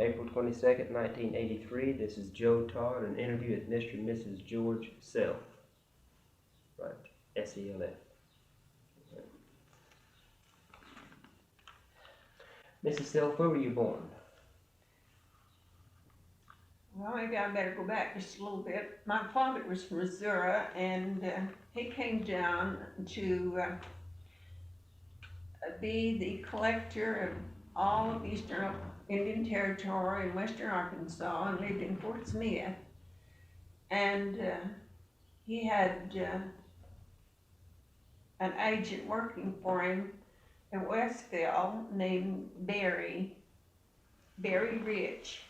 April 22nd, 1983. This is Joe Todd, an interview with Mr. and Mrs. George Self. Right, S-E-L-F. Mrs. Self, where were you born? Well, maybe I better go back just a little bit. My father was from Missouri, and he came down to be the collector of all of Eastern Indian Territory and Western Arkansas, and lived in Fort Smith. And he had an agent working for him in Westville named Barry Rich.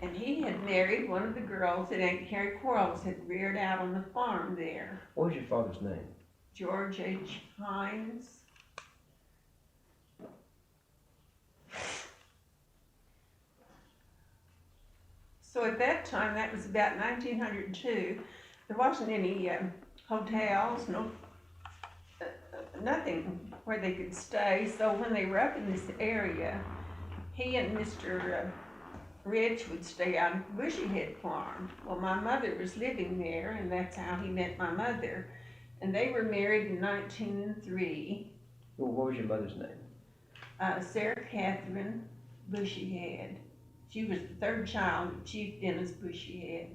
And he had married one of the girls that Aunt Carrie Quarles had reared out on the farm there. What was your father's name? George H. Hines. So at that time, that was about 1902, there wasn't any hotels, nothing where they could stay. So when they were up in this area, he and Mr. Rich would stay out at the Bushyhead farm. Well, my mother was living there, and that's how he met my mother. And they were married in 1903. Well, what was your mother's name? Sarah Catherine Bushyhead. She was the third child of Chief Dennis Bushyhead.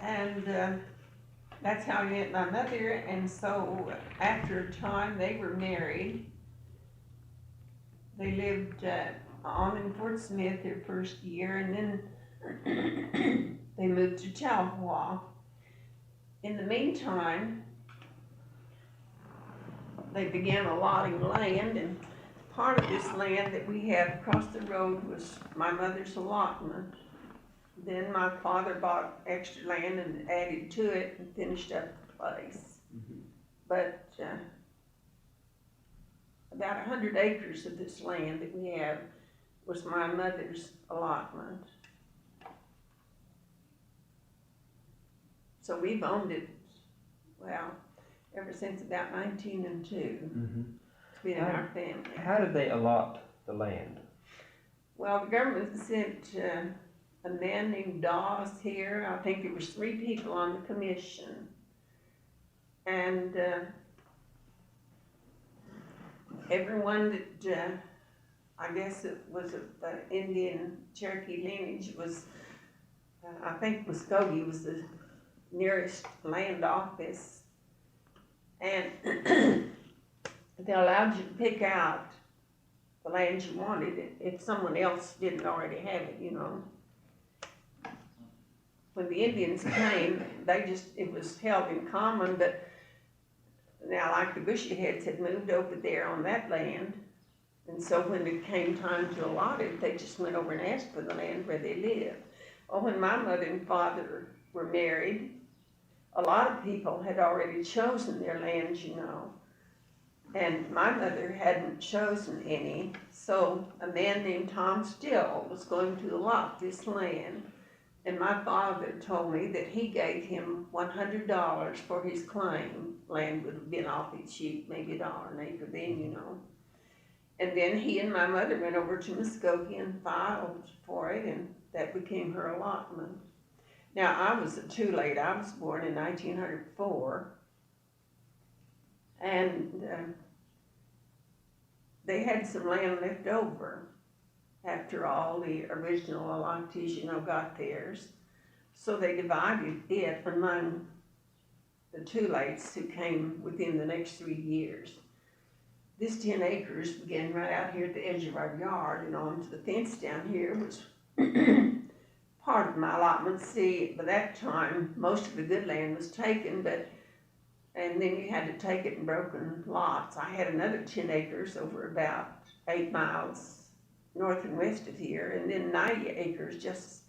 And that's how I met my mother. And so after a time they were married. They lived on in Fort Smith their first year, and then they moved to Tahlequah. In the meantime, they began allotting land, and part of this land that we had across the road was my mother's allotment. Then my father bought extra land and added to it and finished up the place. Mm-hmm. But about 100 acres of this land that we have was my mother's allotment. So we've owned it, well, ever since about 1902. Mm-hmm. It's been in our family. How did they allot the land? Well, the government sent a man named Dawes here. I think there was 3 people on the commission. And everyone that, I guess it was of the Indian Cherokee lineage was, I think Muskogee was the nearest land office. And they allowed you to pick out the land you wanted if someone else didn't already have it, you know. When the Indians came, it was held in common, but now like the Bushyheads had moved over there on that land, and so when it came time to allot it, they just went over and asked for the land where they lived. Well, when my mother and father were married, a lot of people had already chosen their lands, you know, and my mother hadn't chosen any, so a man named Tom Still was going to allot this land, and my father told me that he gave him $100 for his claim. Land would have been awfully cheap, maybe $1 an acre then, you know. And then he and my mother went over to Muskogee and filed for it, and that became her allotment. Now, I was too late. I was born in 1904, and they had some land left over after all the original allottees, you know, got theirs. So they divided it among the two-lates who came within the next 3 years. This 10 acres began right out here at the edge of our yard, and onto the fence down here was part of my allotment. See, by that time, most of the good land was taken, and then you had to take it in broken lots. I had another 10 acres over about 8 miles north and west of here, and then 90 acres just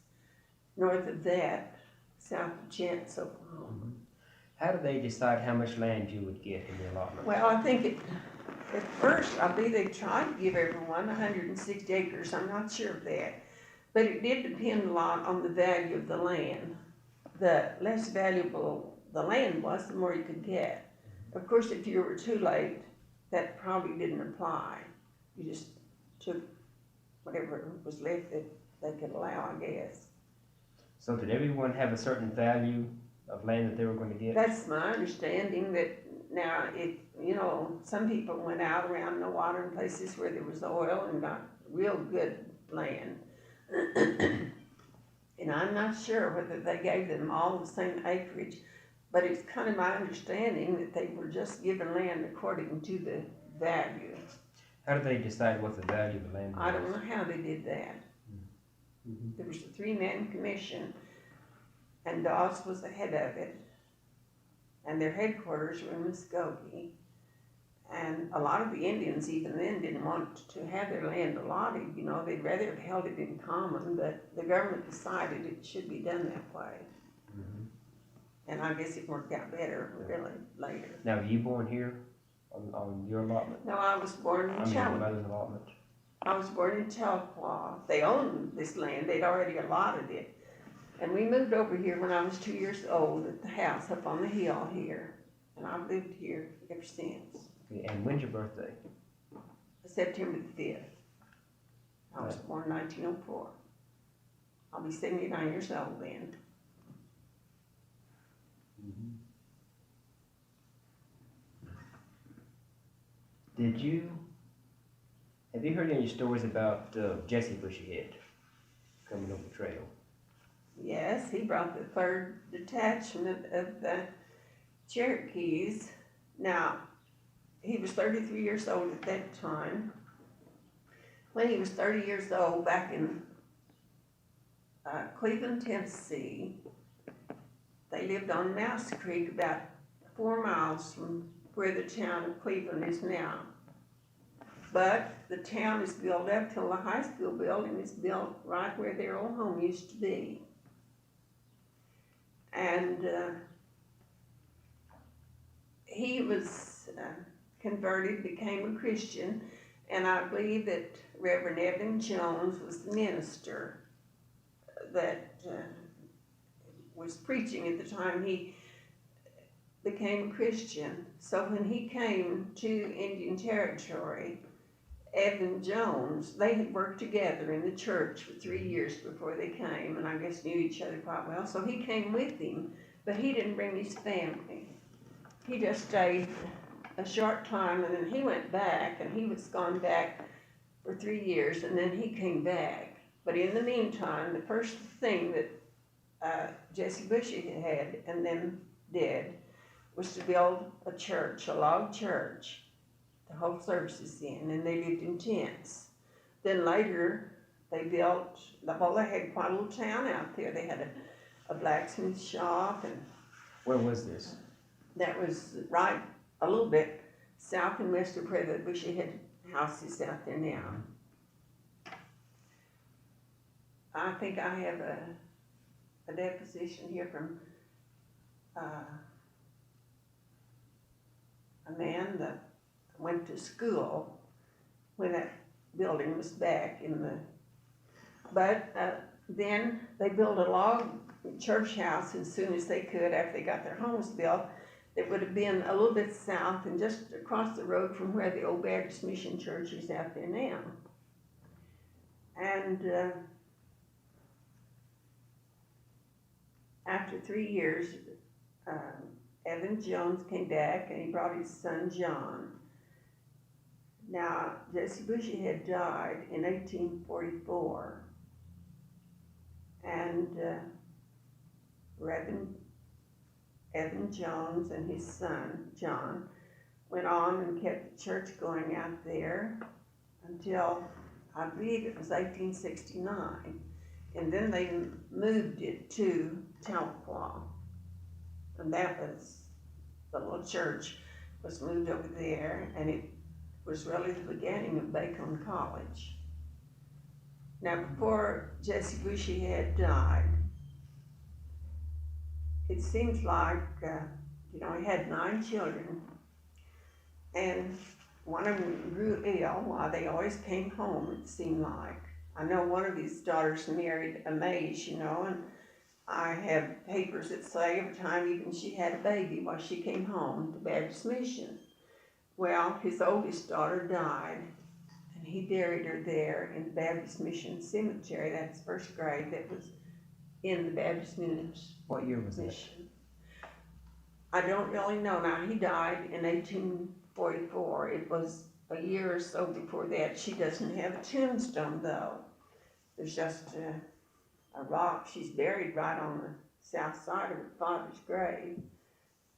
north of that, south of Chance, Oklahoma. Mm-hmm. How did they decide how much land you would get in the allotment? Well, I think at first, I believe they tried to give everyone 160 acres. I'm not sure of that. But it did depend a lot on the value of the land. The less valuable the land was, the more you could get. Of course, if you were too late, that probably didn't apply. You just took whatever was left that they could allow, I guess. So did everyone have a certain value of land that they were going to get? That's my understanding, that now if, you know, some people went out around the water in places where there was oil and got real good land. And I'm not sure whether they gave them all the same acreage, but it's kind of my understanding that they were just given land according to the value. How did they decide what the value of the land was? I don't know how they did that. Mm-hmm. There was a 3-man commission, and Dawes was the head of it, and their headquarters were in Muskogee. And a lot of the Indians even then didn't want to have their land allotted, you know, they'd rather have held it in common, but the government decided it should be done that way. Mm-hmm. And I guess it worked out better, really, later. Now, were you born here on your allotment? No, I was born in I mean, your Tahlequah. mother's allotment. I was born in Tahlequah. They owned this land, they'd already allotted it. And we moved over here when I was 2 years old at the house up on the hill here. And I've lived here ever since. Okay, and when's your birthday? September the 5th. I was born 1904. I'll be 79 years old then. Mm-hmm. Have you heard any stories about Jesse Bushyhead coming up the trail? Yes, he brought the 3rd detachment of the Cherokees. Now, he was 33 years old at that time. When he was 30 years old, back in Cleveland, Tennessee, they lived on Mouse Creek, about 4 miles from where the town of Cleveland is now. But the town is built up till the high school building is built right where their old home used to be. And he was converted, became a Christian, and I believe that Reverend Evan Jones was the minister that was preaching at the time he became a Christian. So when he came to Indian Territory, Evan Jones, they had worked together in the church for 3 years before they came, and I guess knew each other quite well. So he came with him, but he didn't bring his family. He just stayed a short time, and then he went back, and he was gone back for 3 years, and then he came back. But in the meantime, the first thing that Jesse Bushyhead had and then did was to build a church, a log church, to hold services in, and they lived in tents. Then later, they built, well, they had quite a little town out there. They had a blacksmith shop, and Where was this? that was right a little bit south and west of where the Bushyhead house is out there now. I think I have a deposition here from a man that went to school when that building was back in the, but then they built a log church house as soon as they could after they got their homes built. It would have been a little bit south and just across the road from where the old Baptist Mission Church is out there now. And after 3 years, Evan Jones came back and he brought his son John. Now, Jesse Bushyhead died in 1844, and Reverend Evan Jones and his son John went on and kept the church going out there until I believe it was 1869, and then they moved it to Tahlequah, and that was, the little church was moved over there, and it was really the beginning of Bacon College. Now, before Jesse Bushyhead died, it seems like, he had 9 children, and one of them grew ill while they always came home, it seemed like. I know one of his daughters married a mage, and I have papers that say every time even she had a baby while she came home to Baptist Mission. Well, his oldest daughter died, and he buried her there in the Baptist Mission Cemetery. That's the first grave that was in the Baptist Mission. What year was that? I don't really know. Now, he died in 1844. It was a year or so before that. She doesn't have a tombstone, though. There's just a rock. She's buried right on the south side of her father's grave.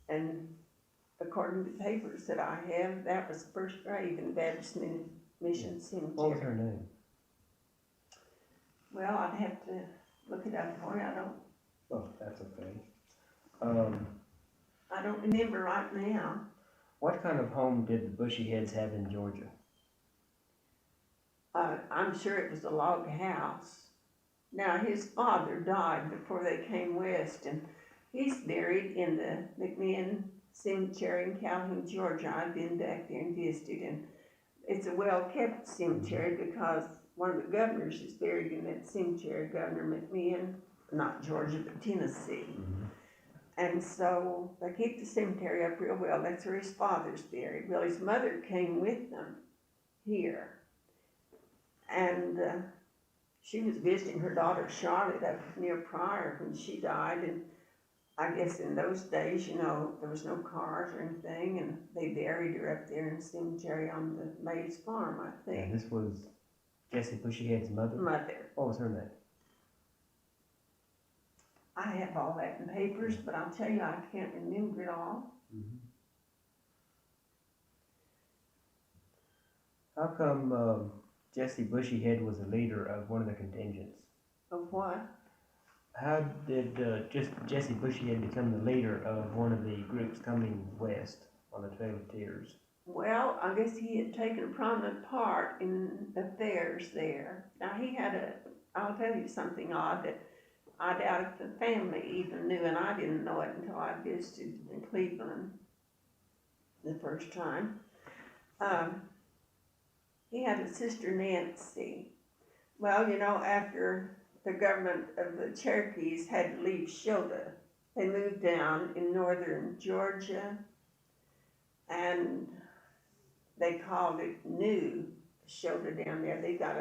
And according to the papers that I have, that was the first grave in the Baptist Mission Cemetery. What was her name? Well, I'd have to look it up for you. Oh, that's okay. I don't remember right now. What kind of home did the Bushyheads have in Georgia? I'm sure it was a log house. Now, his father died before they came west, and he's buried in the McMinn Cemetery in Calhoun, Georgia. I've been back there and visited, and it's a well-kept cemetery because one of the governors is buried in that cemetery, Governor McMinn, not Georgia, but Tennessee. Mm-hmm. And so they keep the cemetery up real well. That's where his father's buried. Well, his mother came with them here, and she was visiting her daughter Charlotte up near Pryor when she died. And I guess in those days, you know, there was no cars or anything, and they buried her up there in the cemetery on the Mays farm, I think. And this was Jesse Bushyhead's mother? Mother. What was her name? I have all that in papers, but I'll tell you, I can't remember it all. Mm-hmm. How come Jesse Bushyhead was the leader of one of the contingents? Of what? How did Jesse Bushyhead become the leader of one of the groups coming west on the Trail of Tears? Well, I guess he had taken a prominent part in affairs there. Now, I'll tell you something odd that I doubt if the family even knew, and I didn't know it until I visited in Cleveland the first time. He had a sister, Nancy. Well, you know, after the government of the Cherokees had to leave Shota, they moved down in northern Georgia, and they called it New Shota down there. They got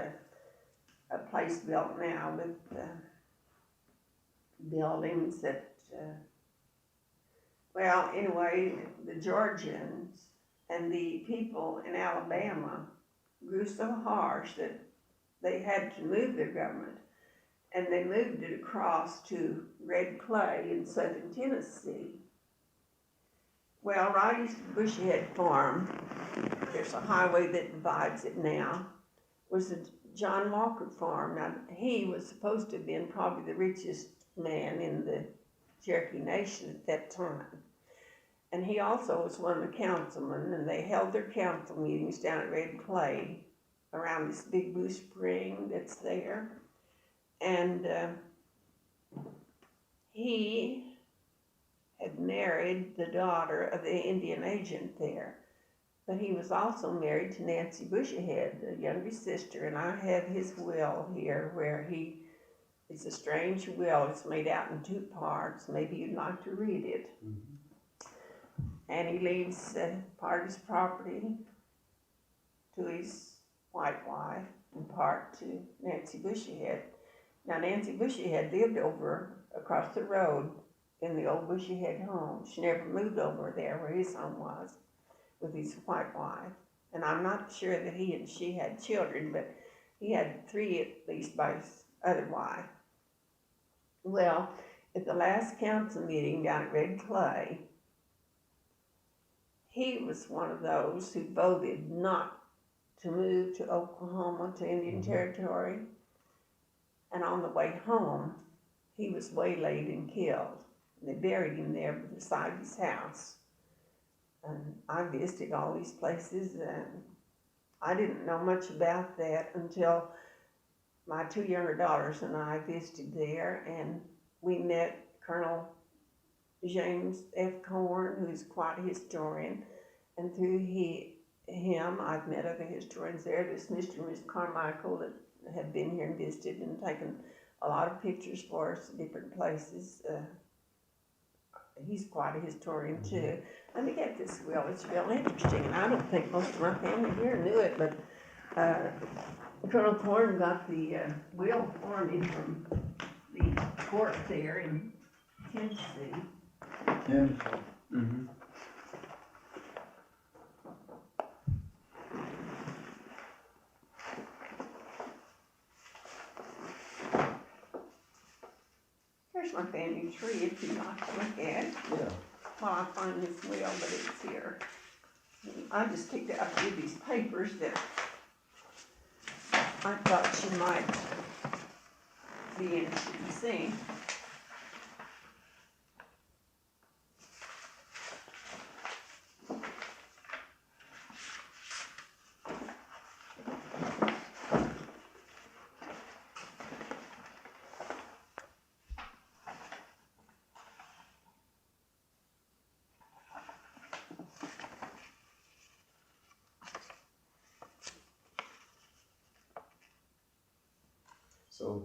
a place built now with buildings that, well, anyway, the Georgians and the people in Alabama grew so harsh that they had to move their government, and they moved it across to red clay in southern Tennessee. Well, right east of Bushyhead Farm, there's a highway that divides it now, was the John Walker Farm. Now, he was supposed to have been probably the richest man in the Cherokee Nation at that time. And he also was one of the councilmen, and they held their council meetings down at Red Clay around this big blue spring that's there. And he had married the daughter of the Indian agent there. But he was also married to Nancy Bushyhead, the younger sister, and I have his will here where it's a strange will. It's made out in two parts. Maybe you'd like to read it. Mm-hmm. And he leaves part of his property to his white wife and part to Nancy Bushyhead. Now, Nancy Bushyhead lived over across the road in the old Bushyhead home. She never moved over there where his home was with his white wife. And I'm not sure that he and she had children, but he had 3 at least by his other wife. Well, at the last council meeting down at Red Clay, he was one of those who voted not to move to Oklahoma, to Indian Territory. And on the way home, he was waylaid and killed. They buried him there beside his house. And I visited all these places, and I didn't know much about that until my 2 younger daughters and I visited there, and we met Colonel James F. Corn, who's quite a historian, and through him I've met other historians there. There's Mr. and Miss Carmichael that have been here and visited and taken a lot of pictures for us, different places. He's quite a historian too. Let me get this will, it's real interesting, and I don't think most of my family here knew it, but Colonel Corn got the will for me from the court there in Tennessee. Mm-hmm. Here's my family tree if you'd like to look at it. Yeah. Well, I find this will, but it's here. I just picked out a few of these papers that I thought you might be interested in seeing. So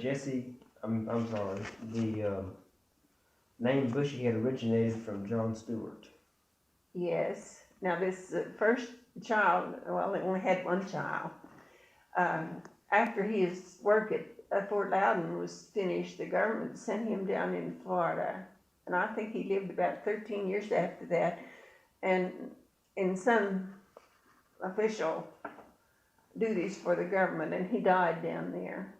Jesse, I'm sorry, the name Bushyhead originated from John Stewart. Yes. Now this first child, well, they only had one child. After his work at Fort Loudon was finished, the government sent him down in Florida. And I think he lived about 13 years after that. And in some official duties for the government, and he died down there.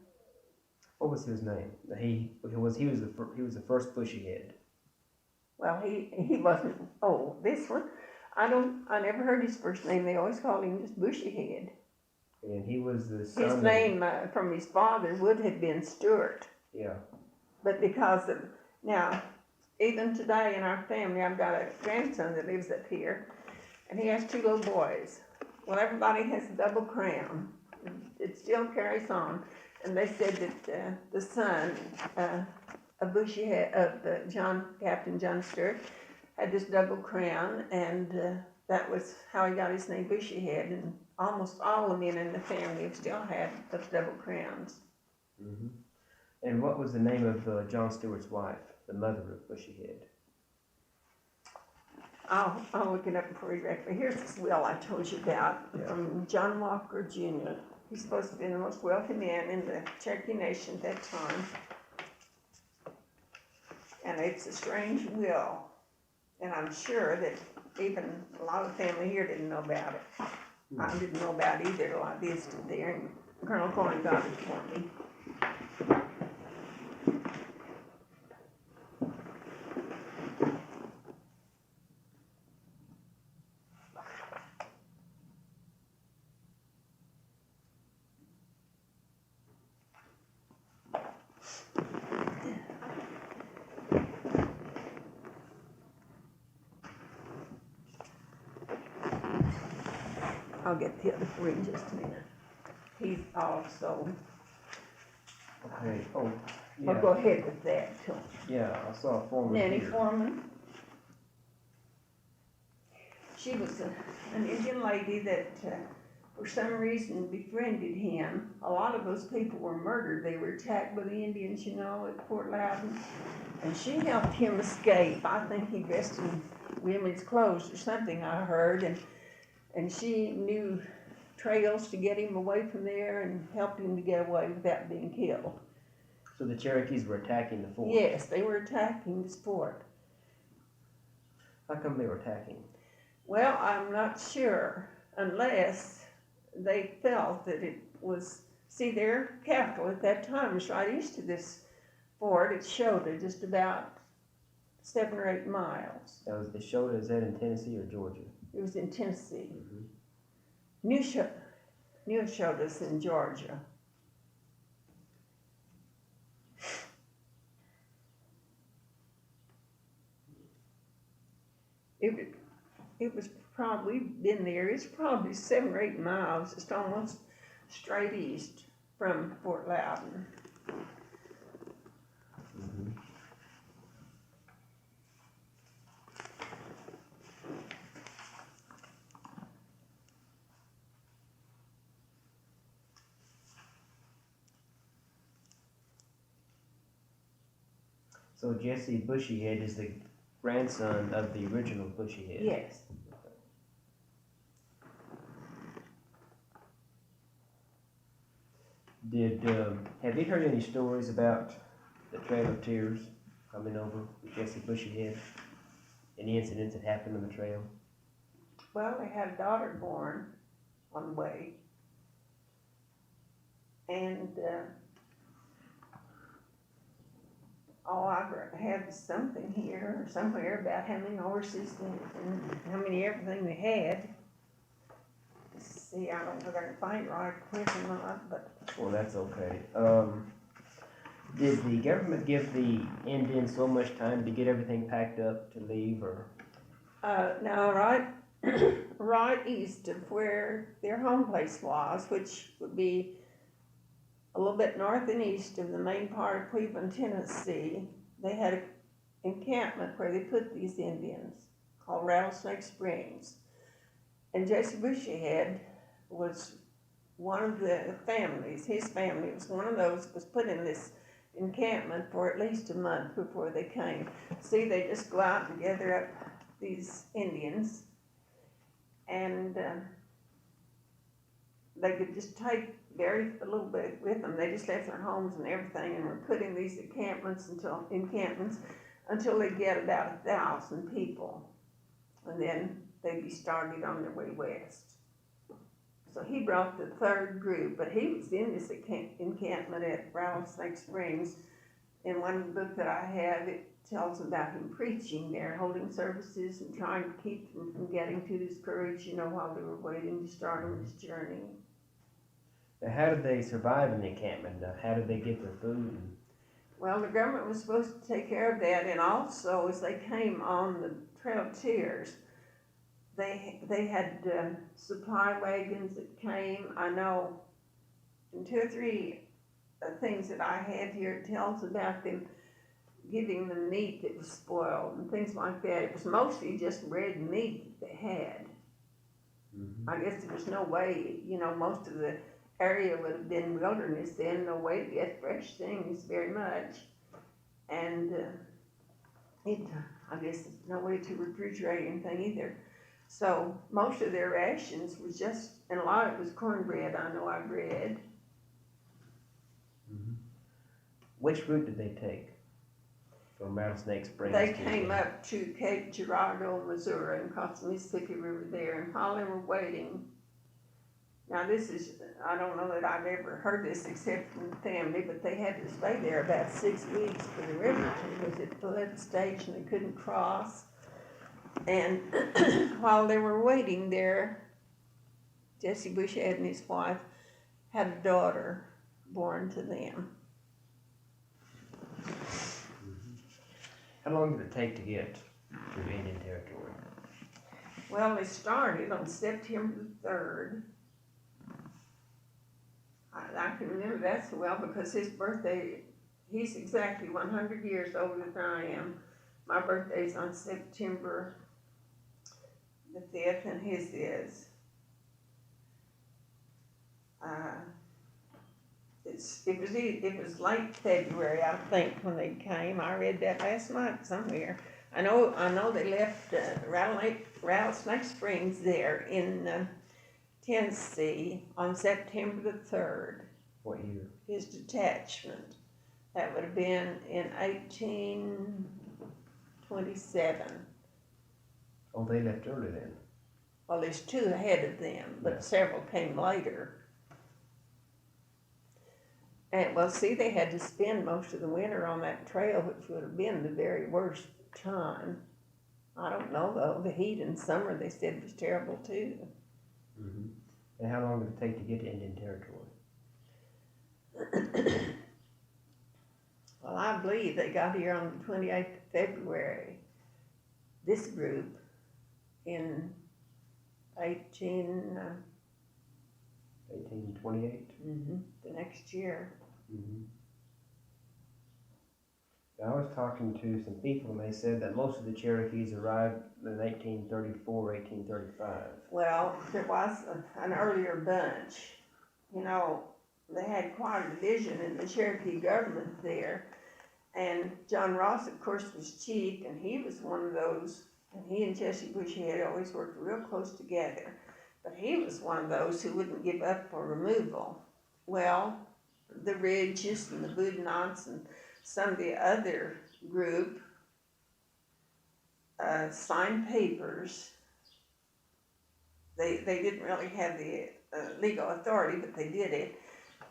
What was his name? He was the first Bushyhead. Well, he wasn't. Oh, this one, I never heard his first name. They always called him just Bushyhead. And he was the son. His name from his father would have been Stewart. Yeah. But because of now, even today in our family, I've got a grandson that lives up here, and he has two little boys. Well, everybody has a double crown. It still carries on. And they said that the son of Bushyhead, of Captain John Stewart, had this double crown, and that was how he got his name Bushyhead. And almost all the men in the family still had those double crowns. Mm-hmm. And what was the name of John Stewart's wife, the mother of Bushyhead? I'll look it up for you directly. Here's this will I told you about from John Walker Jr. He's supposed to be the most wealthy man in the Cherokee Nation at that time. And it's a strange will. And I'm sure that even a lot of the family here didn't know about it. I didn't know about it either till I visited there, and Colonel Corn got it for me. I'll get the other for you in just a minute. He's also, Okay. Oh, yeah. I'll go ahead with that too. Yeah, I saw a Foreman Nanny here. Foreman. She was an Indian lady that for some reason befriended him. A lot of those people were murdered. They were attacked by the Indians, you know, at Fort Loudon. And she helped him escape. I think he dressed in women's clothes or something, I heard. And she knew trails to get him away from there and helped him to get away without being killed. So the Cherokees were attacking the fort? Yes, they were attacking this fort. How come they were attacking? Well, I'm not sure, unless they felt that it was, see, their capital at that time was right east of this fort. It showed it just about 7 or 8 miles. It showed, is that in Tennessee or Georgia? It was in Tennessee. Mm-hmm. New showed us in Georgia. It was probably been there. It's probably 7 or 8 miles. It's almost straight east from Fort Loudon. Mm-hmm. So Jesse Bushyhead is the grandson of the original Bushyhead? Yes. Have you heard any stories about the Trail of Tears coming over with Jesse Bushyhead? Any incidents that happened on the trail? Well, they had a daughter born on the way. And, I had something here or somewhere about how many horses and how many everything they had. Let's see, I don't know if I can find it right quick or not, but. Well, that's okay. Did the government give the Indians so much time to get everything packed up to leave, or? No, right, right east of where their home place was, which would be a little bit north and east of the main part of Cleveland, Tennessee, they had an encampment where they put these Indians called Rattlesnake Springs. And Jesse Bushyhead was one of the families, his family was one of those, was put in this encampment for at least a month before they came. See, they just go out and gather up these Indians, and they could just take very a little bit with them. They just left their homes and everything, and were put in these encampments until they get about 1,000 people, and then they'd be started on their way west. So he brought the third group, but he was in this encampment at Rattlesnake Springs. In one book that I have, it tells about him preaching there, holding services and trying to keep them from getting too discouraged, while they were waiting to start on this journey. Now, how did they survive in the encampment? How did they get their food? Well, the government was supposed to take care of that, and also as they came on the Trail of Tears, they had supply wagons that came. I know in 2 or 3 things that I have here, it tells about them giving them meat that was spoiled and things like that. It was mostly just red meat that they had. Mm-hmm. I guess there was no way, most of the area would have been wilderness then, no way to get fresh things very much. And I guess there's no way to refrigerate anything either. So most of their rations was just, and a lot of it was cornbread, I know I've read. Mm-hmm. Which route did they take from Rattlesnake Springs? They came up to Cape Girardeau, Missouri, and crossed the Mississippi River there, and while they were waiting, now this is, I don't know that I've ever heard this except from the family, but they had to stay there about 6 weeks for the river because it flooded the stage and they couldn't cross. And while they were waiting there, Jesse Bushyhead and his wife had a daughter born to them. Mm-hmm. How long did it take to get to Indian Territory? Well, they started on September the 3rd. I can remember that so well because his birthday, he's exactly 100 years older than I am. My birthday's on September the 5th, and his is. It was late February, I think, when they came. I read that last night somewhere. I know they left Rattlesnake Springs there in Tennessee on September the 3rd. What year? His detachment. That would have been in 1827. Oh, they left early then. Well, there's 2 ahead of them, but several came later. And well, see, they had to spend most of the winter on that trail, which would have been the very worst time. I don't know though, the heat in summer they said was terrible too. Mm-hmm. And how long did it take to get to Indian Territory? Well, I believe they got here on the 28th of February, this group, in 1828? The next year. Mm-hmm. I was talking to some people and they said that most of the Cherokees arrived in 1834, 1835. Well, there was an earlier bunch. They had quite a division in the Cherokee government there. And John Ross, of course, was chief, and he was one of those, and he and Jesse Bushyhead always worked real close together. But he was one of those who wouldn't give up for removal. Well, the Ridges and the Boudinants and some of the other group signed papers. They didn't really have the legal authority, but they did it,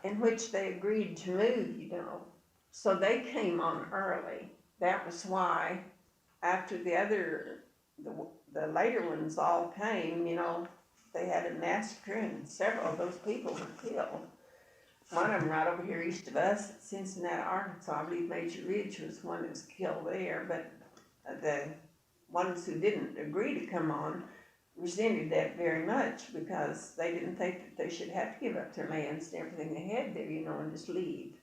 in which they agreed to move, you know. So they came on early. That was why, after the later ones all came, you know, they had a massacre and several of those people were killed. One of them right over here east of us at Cincinnati, Arkansas, I believe Major Ridge was one that was killed there, but the ones who didn't agree to come on resented that very much because they didn't think that they should have to give up their lands and everything they had there, you know, and just leave.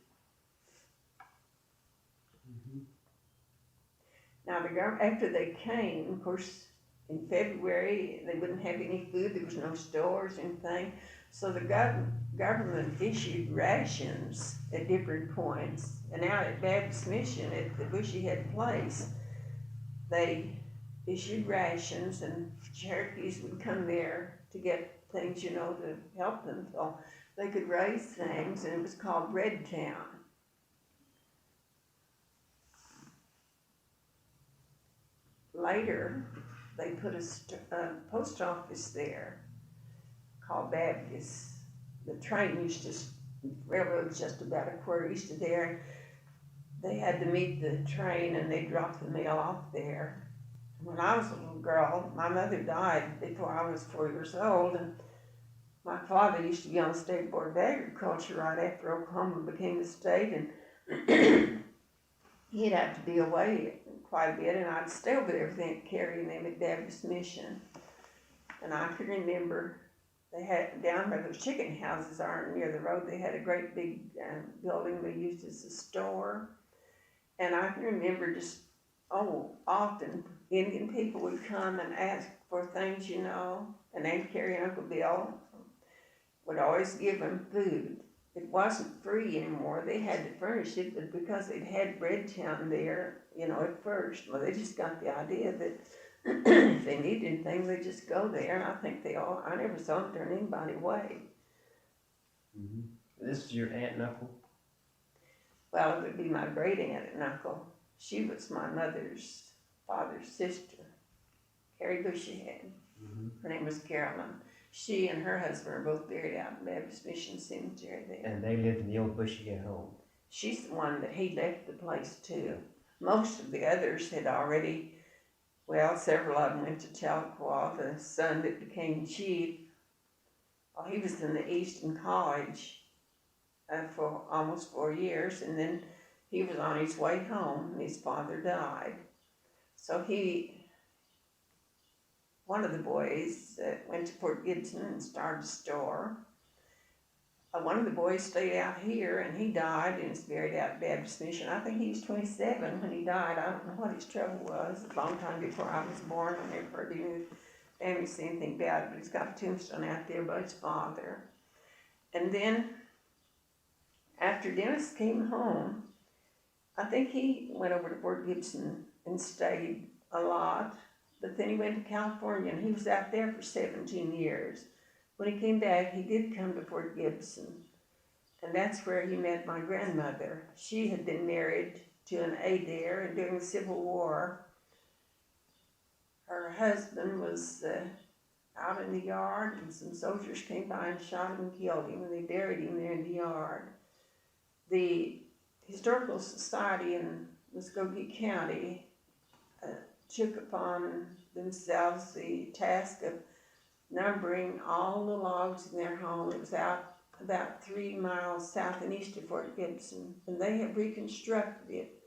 Now, after they came, of course, in February, they wouldn't have any food. There was no stores, anything. So the government issued rations at different points. And out at Baptist Mission, at the Bushyhead place, they issued rations, and Cherokees would come there to get things, you know, to help them so they could raise things, and it was called Red Town. Later, they put a post office there called Baptist. The train used to, railroad's just about a quarter east of there. They had to meet the train and they dropped the mail off there. When I was a little girl, my mother died before I was 4 years old, and my father used to be on the State Board of Agriculture right after Oklahoma became a state, and he'd have to be away quite a bit, and I'd stay over there carrying them at Baptist Mission. And I can remember they had, down where those chicken houses are near the road, they had a great big building they used as a store. And I can remember just, often Indian people would come and ask for things, you know, and Aunt Carrie and Uncle Bill would always give them food. It wasn't free anymore. They had to furnish it, but because they'd had Red Town there, you know, at first, well, they just got the idea that if they needed anything, they'd just go there, and I think I never saw them turn anybody away. This is your aunt and uncle? Well, it would be my great aunt and uncle. She was my mother's father's sister, Carrie Bushyhead. Her name was Carolyn. She and her husband are both buried out in Baptist Mission Cemetery there. And they lived in the old Bushyhead home? She's the one that he left the place to. Most of the others had already, well, several of them went to Tahlequah. The son that became chief, he was in the Eastern College for almost 4 years, and then he was on his way home and his father died. So one of the boys went to Fort Gibson and started a store. One of the boys stayed out here, and he died and is buried out at Baptist Mission. I think he was 27 when he died. I don't know what his trouble was. A long time before I was born, I never heard any family say anything about it, but he's got a tombstone out there by his father. And then, after Dennis came home, I think he went over to Fort Gibson and stayed a lot. But then he went to California, and he was out there for 17 years. When he came back, he did come to Fort Gibson, and that's where he met my grandmother. She had been married to an A there, and during the Civil War, her husband was out in the yard, and some soldiers came by and shot him and killed him, and they buried him there in the yard. The Historical Society in Muskogee County took upon themselves the task of numbering all the logs in their home. It was out about 3 miles south and east of Fort Gibson, and they have reconstructed it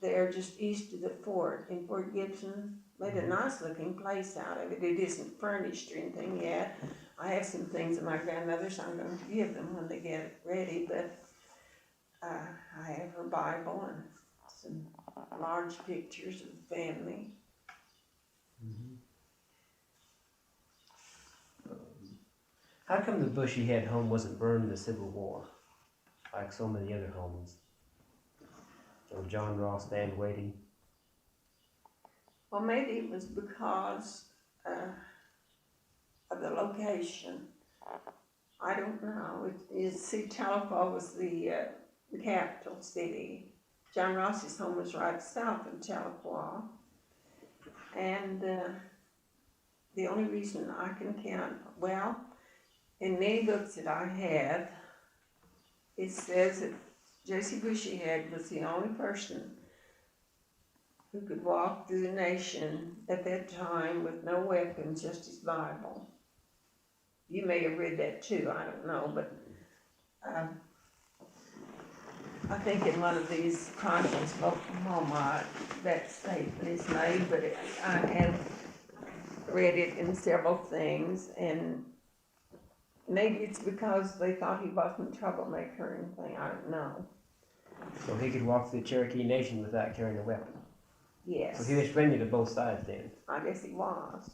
there just east of the fort in Fort Gibson. Made a nice looking place out of it. It isn't furnished or anything yet. I have some things of my grandmother's I'm going to give them when they get it ready, but I have her Bible and some large pictures of the family. How come the Bushyhead home wasn't burned in the Civil War, like so many other homes? Or John Ross stand waiting? Well, maybe it was because of the location. I don't know. Tahlequah was the capital city. John Ross's home was right south of Tahlequah. And the only reason I can count, well, in many books that I have, it says that Jesse Bushyhead was the only person who could walk through the nation at that time with no weapons, just his Bible. You may have read that too, I don't know, but I think in one of these chronicles of Oklahoma that statement is made, but I have read it in several things, and maybe it's because they thought he wasn't a troublemaker or anything, I don't know. So he could walk through the Cherokee Nation without carrying a weapon? Yes. So he was friendly to both sides then? I guess he was.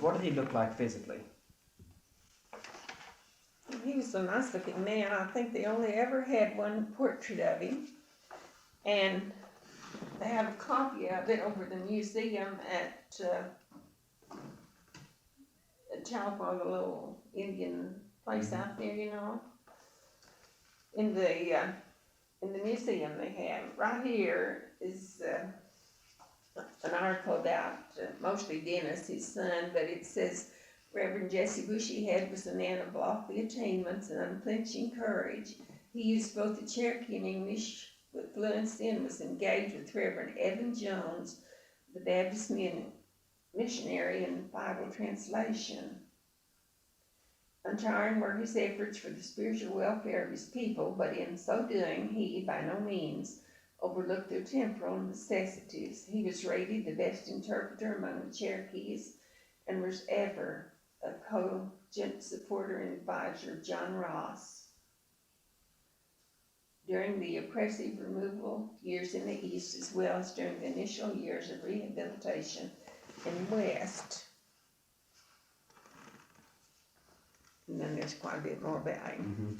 What did he look like physically? He was a nice looking man. I think they only ever had one portrait of him. And they have a copy of it over the museum at Tahlequah, the little Indian place out there, you know. In the museum they have. Right here is an article about mostly Dennis, his son, but it says Reverend Jesse Bushyhead was a man of lofty attainments and unflinching courage. He used both the Cherokee and English with fluency and was engaged with Reverend Evan Jones, the Baptist missionary, in Bible translation. Untiring were his efforts for the spiritual welfare of his people, but in so doing he, by no means, overlooked their temporal necessities. He was rated the best interpreter among the Cherokees and was ever a cogent supporter and advisor of John Ross. During the oppressive removal years in the East, as well as during the initial years of rehabilitation in the West. And then there's quite a bit more about him.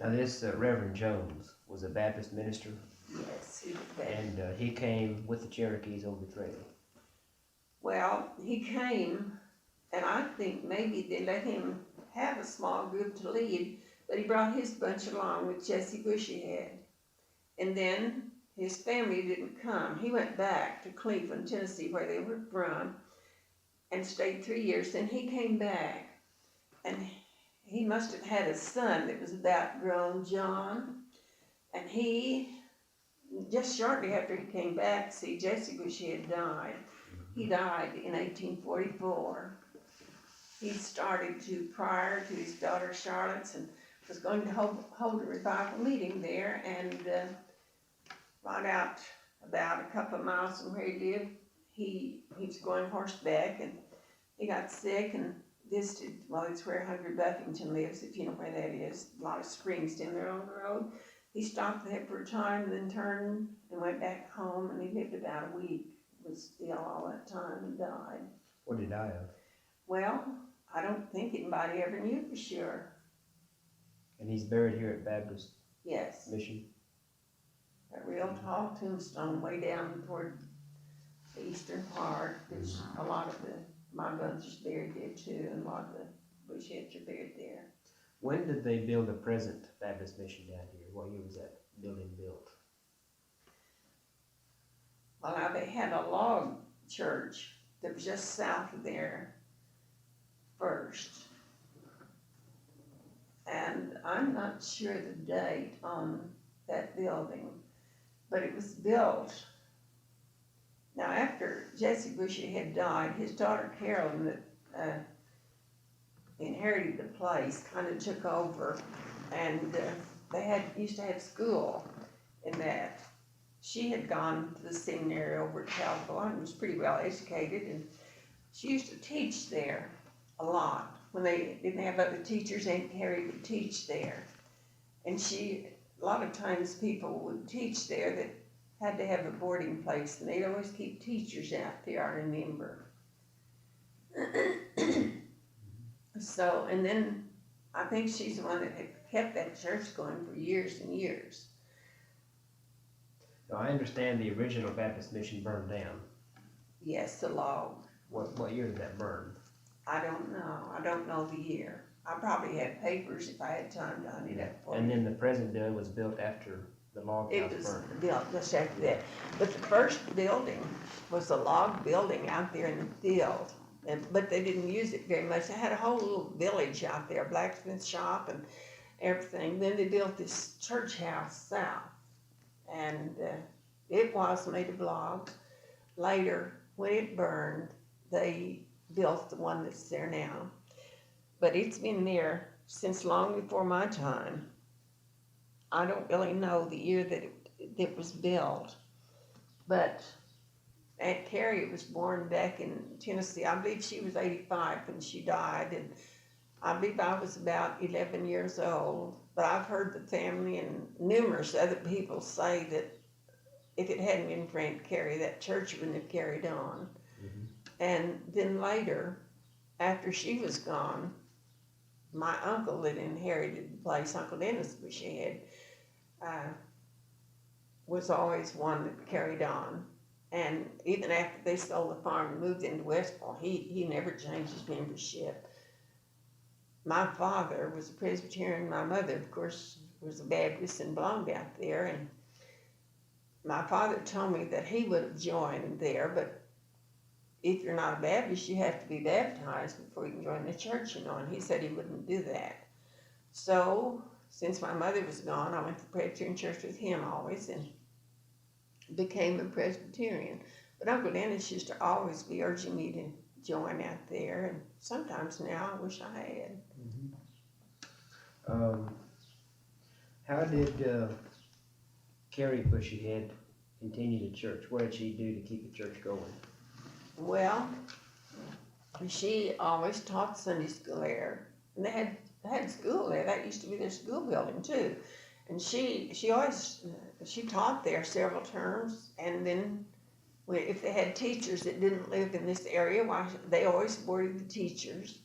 Now this Reverend Jones was a Baptist minister? Yes, he was Baptist. And he came with the Cherokees over the trail? Well, he came, and I think maybe they let him have a small group to lead, but he brought his bunch along with Jesse Bushyhead. And then his family didn't come. He went back to Cleveland, Tennessee, where they were from, and stayed 3 years. Then he came back, and he must have had a son that was about grown, John, and he, just shortly after he came back, see, Jesse Bushyhead died. He died in 1844. He started prior to his daughter Charlotte's, and was going to hold a revival meeting there, and right out about a couple of miles from where he lived, he was going horseback, and he got sick and visited, well, it's where Hungry Buffington lives, if you know where that is, a lot of springs down there on the road. He stopped there for a time, and then turned and went back home, and he lived about a week, was ill all that time, and died. What did he die of? Well, I don't think anybody ever knew for sure. And he's buried here at Baptist Yes. Mission? A real tall tombstone way down toward the eastern part. There's a lot of my brothers buried there too, and a lot of the Bushyheads are buried there. When did they build the present Baptist Mission down here? What year was that building built? Well, now they had a log church that was just south of there first. And I'm not sure the date on that building, but it was built. Now, after Jesse Bushyhead died, his daughter Carolyn, that inherited the place, kind of took over, and they used to have school in that. She had gone to the seminary over at Tahlequah and was pretty well educated, and she used to teach there a lot. When they didn't have other teachers, Aunt Carrie would teach there. And a lot of times people would teach there that had to have a boarding place, and they'd always keep teachers out there, I remember. So, and then I think she's the one that had kept that church going for years and years. Now, I understand the original Baptist mission burned down. Yes, the log. What year did that burn? I don't know. I don't know the year. I probably had papers if I had time to hunt it up for And you. then the present building was built after the log It house was burned. built just after that. But the first building was a log building out there in the field. But they didn't use it very much. They had a whole little village out there, blacksmith shop and everything. Then they built this church house south. And it was made of logs. Later, when it burned, they built the one that's there now. But it's been there since long before my time. I don't really know the year that it was built, but Aunt Carrie was born back in Tennessee. I believe she was 85 when she died, and I believe I was about 11 years old. But I've heard the family and numerous other people say that if it hadn't been for Aunt Carrie, that church wouldn't have carried on. Mm-hmm. And then later, after she was gone, my uncle that inherited the place, Uncle Dennis Bushyhead, was always one that carried on. And even after they sold the farm and moved into Westville, he never changed his membership. My father was a Presbyterian. My mother, of course, was a Baptist and belonged out there. And my father told me that he would have joined there, but if you're not a Baptist, you have to be baptized before you can join the church, you know, and he said he wouldn't do that. So, since my mother was gone, I went to Presbyterian church with him always and became a Presbyterian. But Uncle Dennis used to always be urging me to join out there, and sometimes now I wish I had. Mm-hmm. How did Carrie Bushyhead continue the church? What did she do to keep the church going? Well, she always taught Sunday school there, and they had school there. That used to be their school building too. And she always taught there several terms, and then if they had teachers that didn't live in this area, why they always boarded the teachers.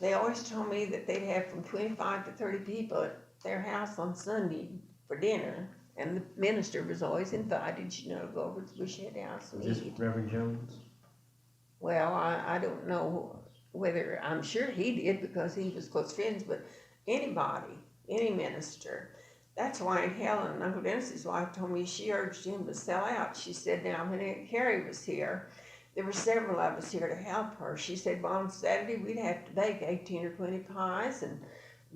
They always told me that they'd have from 25 to 30 people at their house on Sunday for dinner. And the minister was always invited, you know, to go over to the Bushyhead house and Was this eat. Reverend Jones? Well, I don't know whether, I'm sure he did because he was close friends, but anybody, any minister. That's why Aunt Helen, Uncle Dennis's wife, told me she urged him to sell out. She said, now, when Aunt Carrie was here, there were several of us here to help her. She said, well, on Saturday we'd have to bake 18 or 20 pies and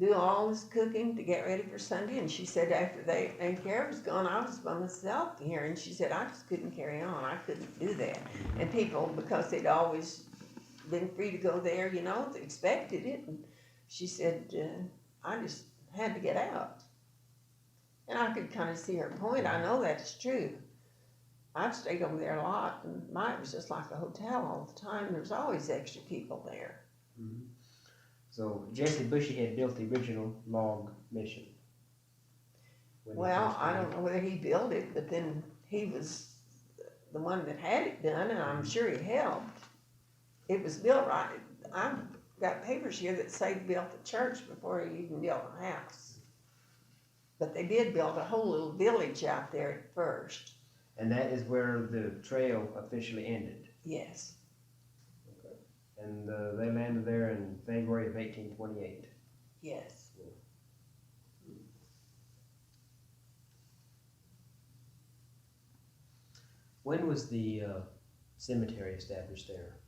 do all this cooking to get ready for Sunday. And she said after Aunt Carrie was gone, I was by myself here. And she said, I just couldn't carry on. I couldn't do that. And people, because they'd always been free to go there, you know, they expected it. And she said, I just had to get out. And I could kind of see her point. I know that's true. I've stayed over there a lot, and mine was just like a hotel all the time. There's always extra people there. Mm-hmm. So Jesse Bushyhead built the original log mission. Well, I don't know whether he built it, but then he was the one that had it done, and I'm sure he helped. It was built right. I've got papers here that say he built the church before he even built a house. But they did build a whole little village out there at first. And that is where the trail officially ended. Yes. Okay. And they landed there in February of 1828. Yes. When was the cemetery established there?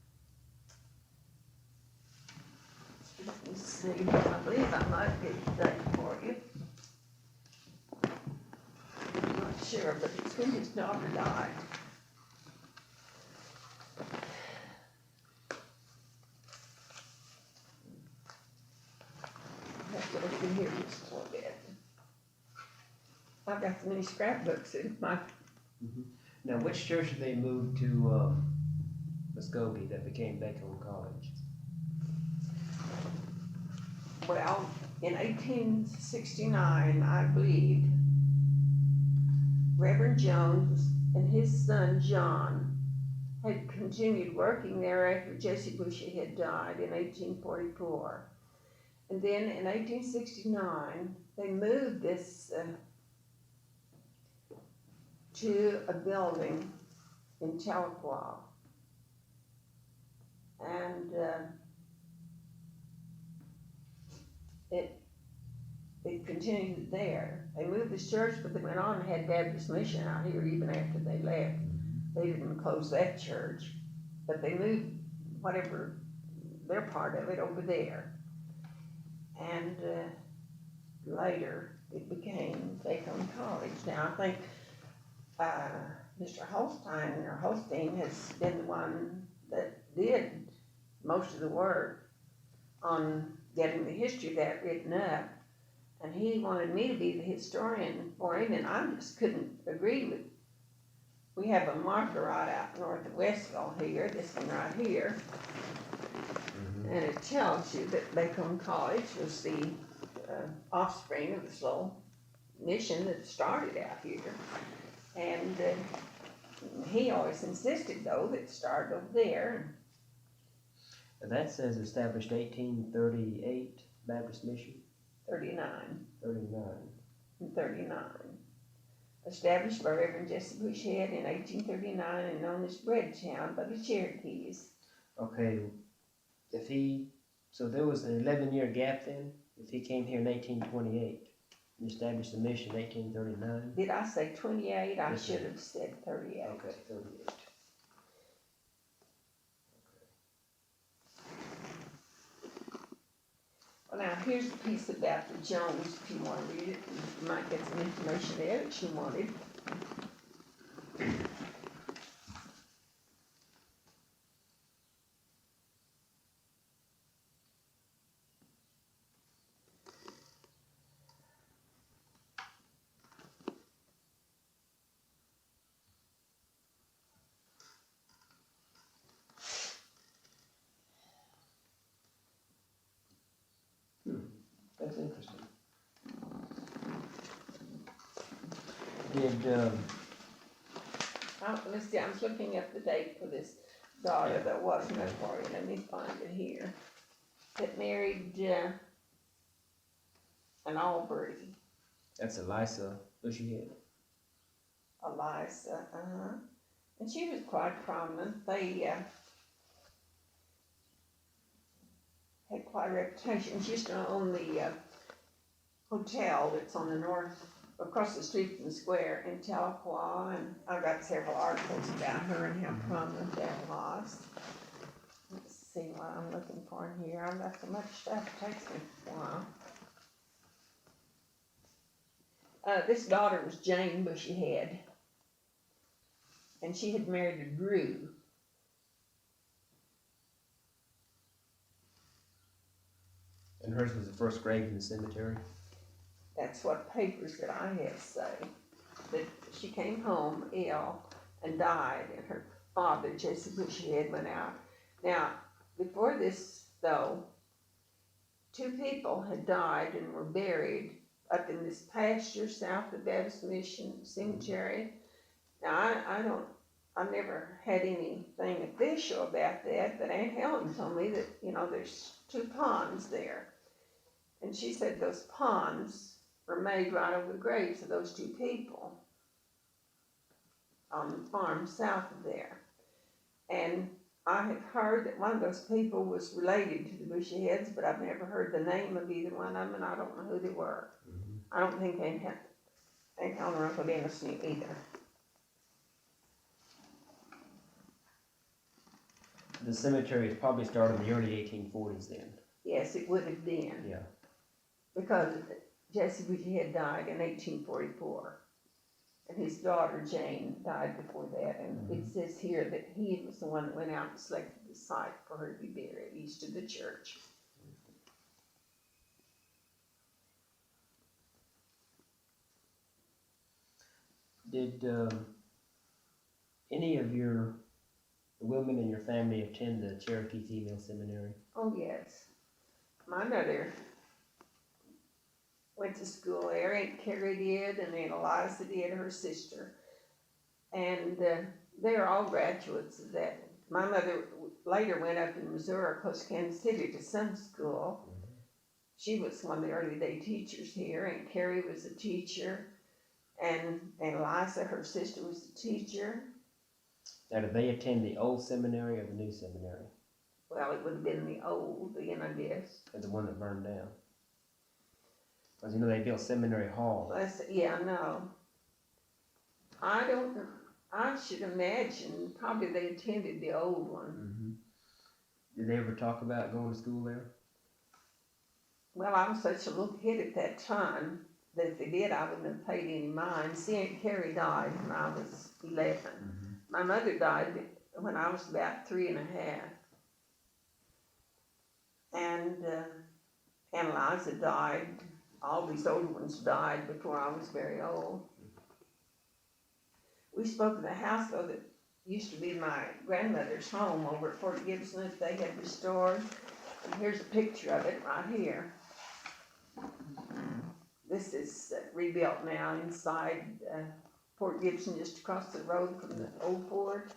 Let me see. I believe I might get the date for you. I'm not sure, but it's when his daughter died. I have to look in here just a little bit. I've got so many scrapbooks in my. Mm-hmm. Now, which church did they move to Muskogee that became Bacon College? Well, in 1869, I believe, Reverend Jones and his son John had continued working there after Jesse Bushyhead died in 1844. And then in 1869, they moved this to a building in Tahlequah. And it continued there. They moved this church, but they went on and had Baptist Mission out here even after they left. They didn't close that church, but they moved whatever their part of it over there. And later it became Bacon College. Now I think Mr. Holstein has been the one that did most of the work on getting the history of that written up. And he wanted me to be the historian for him, and I just couldn't agree with. We have a marker right out north of Westville here, this one right here. And it tells you that Bacon College was the offspring of this little mission that started out here. And he always insisted, though, that it started over there. That says established 1838 Baptist Mission. 39. 39. And 39. Established by Reverend Jesse Bushyhead in 1839 and known as Bread Town by the Cherokees. Okay, so there was an 11-year gap then? If he came here in 1828 and established the mission in 1839? Did I say 28? I Yes, should have said 38. Okay, 38. Well, now here's a piece about the Jones, if you want to read it. You might get some information there that you wanted. That's interesting. Did, Let's see, I was looking at the date for this daughter that wasn't that for you. Let me find it here. That married an Albury. that's Eliza Bushyhead. Eliza, and she was quite prominent. They had quite a reputation. She used to own the hotel that's on the north, across the street from the square in Tahlequah, and I've got several articles about her and how prominent that was. Let's see what I'm looking for in here. I've got so much stuff, it takes me a while. This daughter was Jane Bushyhead, and she had married a Drew. And hers was the first grave in the cemetery? That's what papers that I have say. That she came home ill and died, and her father, Jesse Bushyhead, went out. Now, before this, though, two people had died and were buried up in this pasture south of Baptist Mission Cemetery. Now, I've never had anything official about that, but Aunt Helen told me that, there's two ponds there. And she said those ponds were made right over the graves of those two people on the farm south of there. And I have heard that one of those people was related to the Bushyheads, but I've never heard the name of either one of them, and I don't know who they were. I don't think Aunt Helen or Uncle Dennis knew either. The cemetery probably started in the early 1840s then. Yes, it would have been. Yeah. Because Jesse Bushyhead died in 1844, and his daughter Jane died before that, and it says here that he was the one that went out and selected the site for her to be buried east of the church. Did any of the women in your family attend the Cherokee Female Seminary? Oh yes, my mother went to school there. Aunt Carrie did, and Aunt Eliza did, her sister. And They're all graduates of that. My mother later went up in Missouri, close to Kansas City, to some school. She was one of the early day teachers here, and Carrie was a teacher, and Eliza, her sister, was a teacher. Now, did they attend the old seminary or the new seminary? Well, it would have been the old, then, I guess. Or the one that burned down? Because, you know, they built Seminary Hall. Yeah, no. I should imagine probably they attended the old one. Did they ever talk about going to school there? Well, I was such a little kid at that time that if they did, I wouldn't have paid any mind. Seeing Carrie died when I was 11. My mother died when I was about 3 and a half. And Eliza died. All these older ones died before I was very old. We spoke of the house, though, that used to be my grandmother's home over at Fort Gibson that they had restored. And here's a picture of it right here. This is rebuilt now inside Fort Gibson, just across the road from the old fort.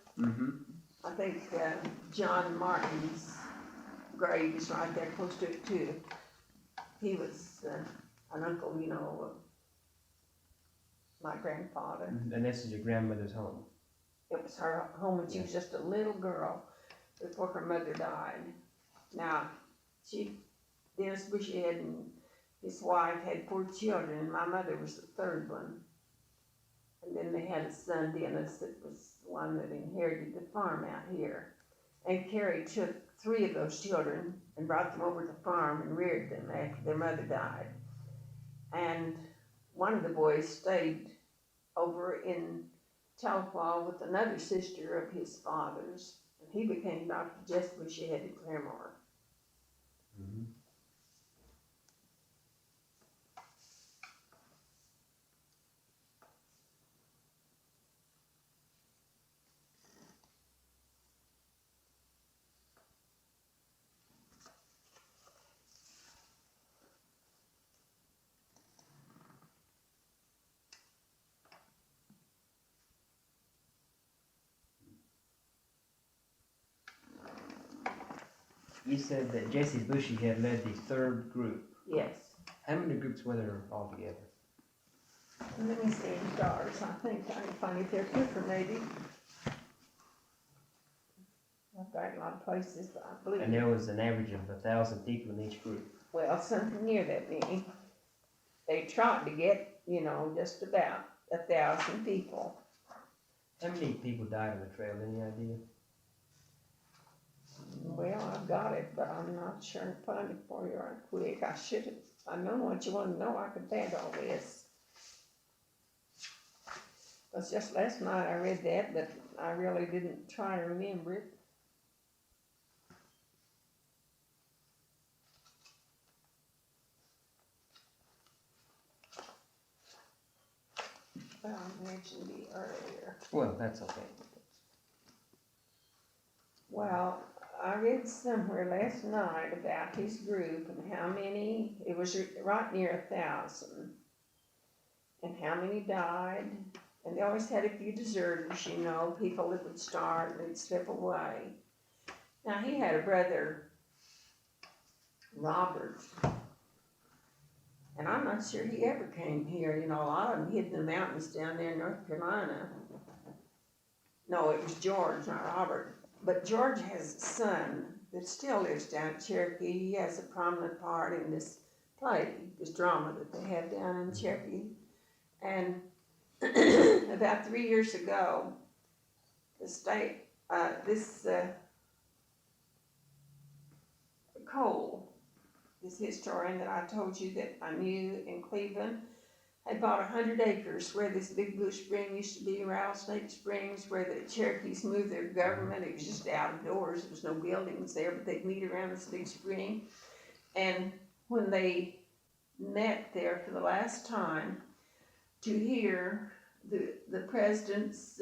I think John Martin's grave is right there close to it too. He was an uncle, you know, of my grandfather. And this is your grandmother's home? It was her home when she was just a little girl before her mother died. Now, Dennis Bushyhead and his wife had 4 children, and my mother was the third one. And then they had a son, Dennis, that was the one that inherited the farm out here. And Carrie took 3 of those children and brought them over to the farm and reared them after their mother died. And one of the boys stayed over in Tahlequah with another sister of his father's, and he became Dr. Jesse Bushyhead at Claremore. You said that Jesse Bushyhead led the 3rd group. Yes. How many groups were there altogether? Let me see in stars. I think I can find it there quicker, maybe. I've got a lot of places, but I believe. And there was an average of 1,000 people in each group. Well, something near that many. They tried to get, you know, just about 1,000 people. How many people died on the trail? Any idea? Well, I've got it, but I'm not sure to find it for you right quick. I should have. I know what you want to know. I could add all this. Because just last night I read that, but I really didn't try to remember it. Well, I mentioned it earlier. Well, that's okay. Well, I read somewhere last night about his group and how many, it was right near 1,000, and how many died. And they always had a few deserters, you know, people that would start and they'd slip away. Now, he had a brother, Robert, and I'm not sure he ever came here. You know, a lot of them hid in the mountains down there in North Carolina. No, it was George, not Robert. But George has a son that still lives down at Cherokee. He has a prominent part in this play, this drama that they have down in Cherokee. And about 3 years ago, the state, Cole, this historian that I told you that I knew in Cleveland, had bought 100 acres where this Big Blue Spring used to be, Rattlesnake Springs, where the Cherokees moved their government. It was just out of doors. There was no buildings there, but they'd meet around this big spring. And when they met there for the last time to hear the president's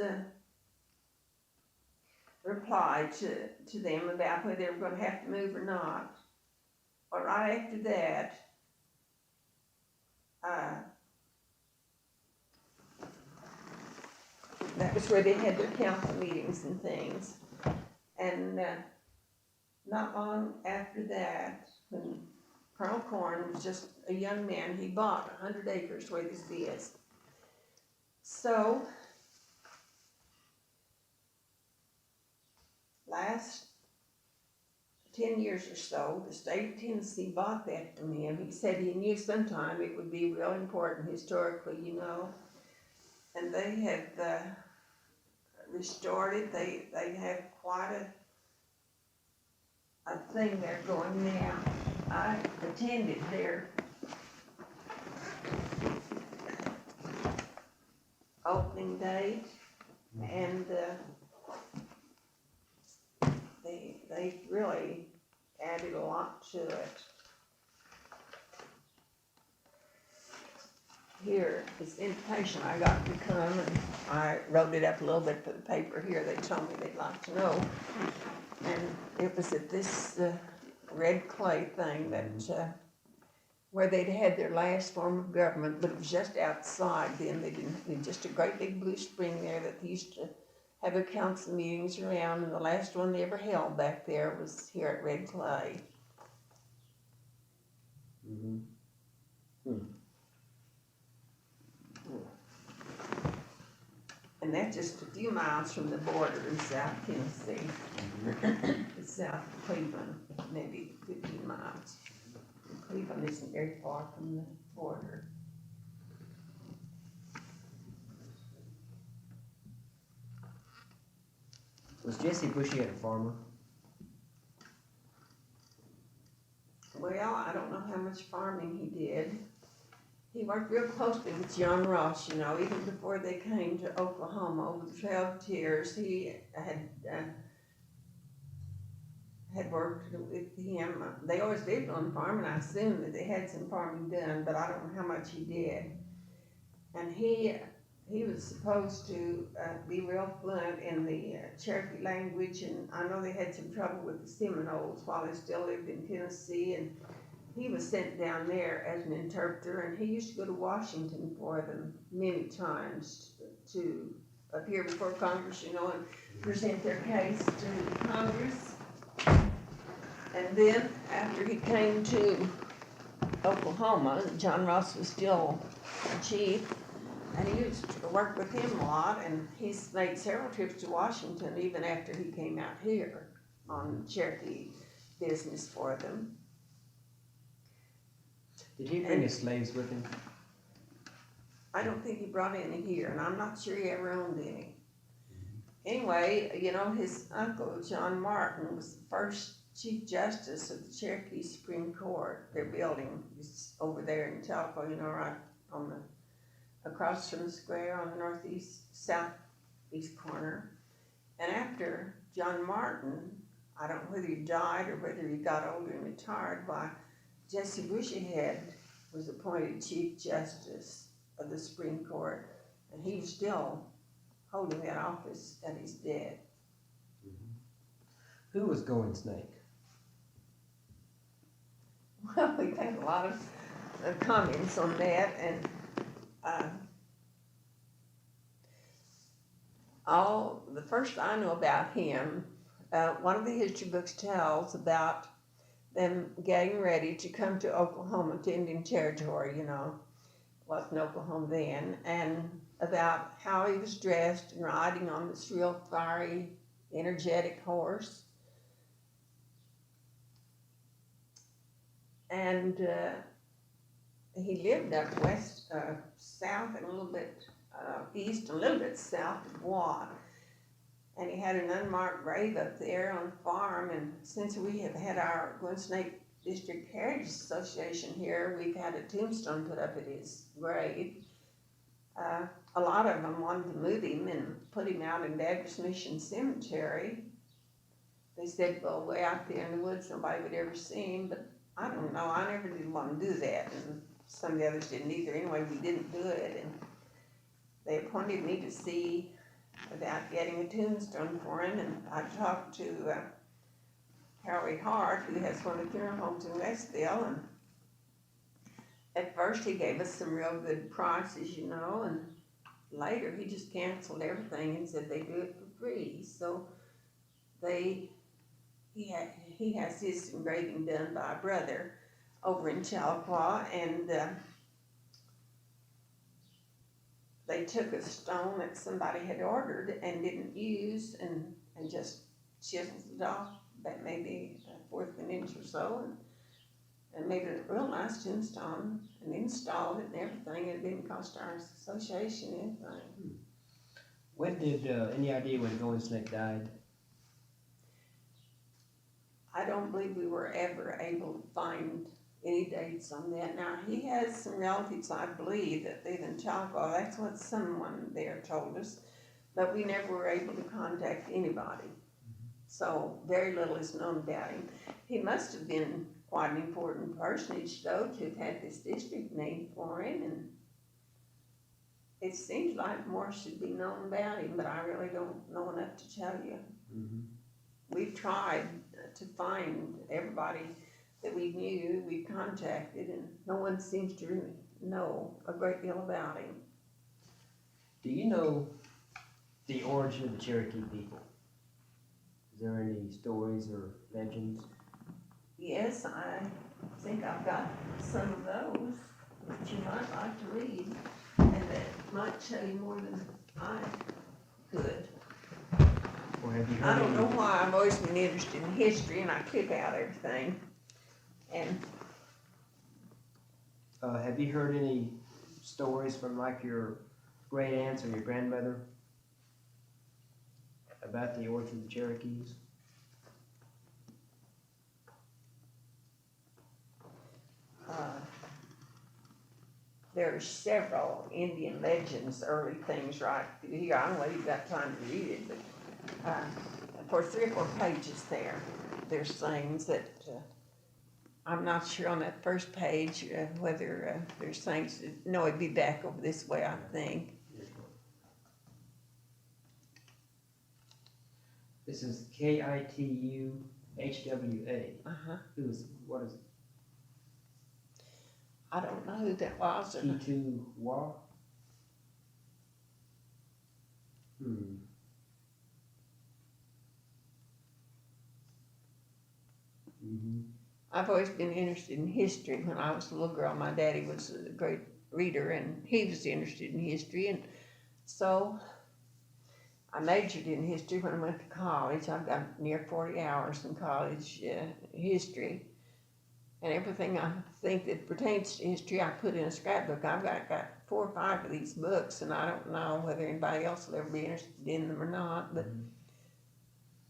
reply to them about whether they were going to have to move or not, or right after that, that was where they had their council meetings and things. And not long after that, when Colonel Corn was just a young man, he bought 100 acres where this is. So, last 10 years or so, the state of Tennessee bought that from him. He said he knew sometime it would be real important historically, you know. And they have restored it. They have quite a thing they're going now. I attended their opening day, and they really added a lot to it. Here is the invitation I got to come, and I wrote it up a little bit for the paper here. They told me they'd like to know. And it was at this red clay thing that where they'd had their last form of government, but it was just outside then. They just a great big blue spring there that they used to have their council meetings around, and the last one they ever held back there was here at Red Clay. Mm-hmm. And that's just a few miles from the border in South Tennessee. It's south of Cleveland, maybe 15 miles. Cleveland isn't very far from the border. Was Jesse Bushyhead a farmer? Well, I don't know how much farming he did. He worked real closely with John Ross, you know, even before they came to Oklahoma over the Trail of Tears. He had worked with him. They always lived on the farm, and I assume that they had some farming done, but I don't know how much he did. And he was supposed to be real fluent in the Cherokee language, and I know they had some trouble with the Seminoles while they still lived in Tennessee, and he was sent down there as an interpreter, and he used to go to Washington for them many times to appear before Congress, you know, and present their case to Congress. And then after he came to Oklahoma, John Ross was still chief, and he used to work with him a lot, and he's made several trips to Washington even after he came out here on Cherokee business for them. Did he bring his slaves with him? I don't think he brought any here, and I'm not sure he ever owned any. Anyway, you know, his uncle, John Martin, was the first Chief Justice of the Cherokee Supreme Court. Their building is over there in Tahlequah, you know, right on the, across from the square on the southeast corner. And after John Martin, I don't know whether he died or whether he got older and retired, why Jesse Bushyhead was appointed Chief Justice of the Supreme Court, and he was still holding that office at his death. Mm-hmm. Who was Going Snake? Well, we've had a lot of comments on that, and the first I know about him, one of the history books tells about them getting ready to come to Oklahoma, to Indian Territory, you know, wasn't Oklahoma then, and about how he was dressed and riding on this real fiery, energetic horse. And he lived up south and a little bit east, and a little bit south of Watt. And he had an unmarked grave up there on the farm, and since we have had our Going Snake District Heritage Association here, we've had a tombstone put up at his grave. A lot of them wanted to move him and put him out in Davis Mission Cemetery. They said, well, way out there in the woods, nobody would ever see him, but I don't know, I never did want to do that, and some of the others didn't either. Anyway, we didn't do it, and they appointed me to see about getting a tombstone for him, and I talked to Harry Hart, who has one of the funeral homes in Westville, and at first he gave us some real good prices, you know, and later, he just canceled everything and said they do it for free, so he has his engraving done by a brother over in Tahlequah, and they took a stone that somebody had ordered and didn't use and just chiseled it off, that maybe a fourth of an inch or so, and made it real nice tombstone and installed it and everything. It didn't cost our association anything. When did, any idea when Golden Snake died? I don't believe we were ever able to find any dates on that. Now, he has some relatives, I believe, that live in Tahlequah. That's what someone there told us, but we never were able to contact anybody. So very little is known about him. He must have been quite an important personage, though, to have had this district named for him, and it seems like more should be known about him, but I really don't know enough to tell you. Mm-hmm. We've tried to find everybody that we knew, we contacted, and no one seems to really know a great deal about him. Do you know the origin of the Cherokee people? Is there any stories or legends? Yes, I think I've got some of those that you might like to read, and that might tell you more than I could. Or have you heard I don't any- know why, I've always been interested in history, and I clip out everything. And have you heard any stories from like your great aunts or your grandmother about the origin of the Cherokees? there are several Indian legends, early things right through here. I don't know if you've got time to read it, but for 3 or 4 pages there's things that I'm not sure on that first page whether there's things that, no, it'd be back over this way, I think. This is Kituhwa. What is it? I don't know who that was. Kituhwa? Mm-hmm. I've always been interested in history. When I was a little girl, my daddy was a great reader, and he was interested in history, and so I majored in history when I went to college. I've got near 40 hours in college history, and everything I think that pertains to history I put in a scrapbook. I've got 4 or 5 of these books, and I don't know whether anybody else will ever be interested in them or not, but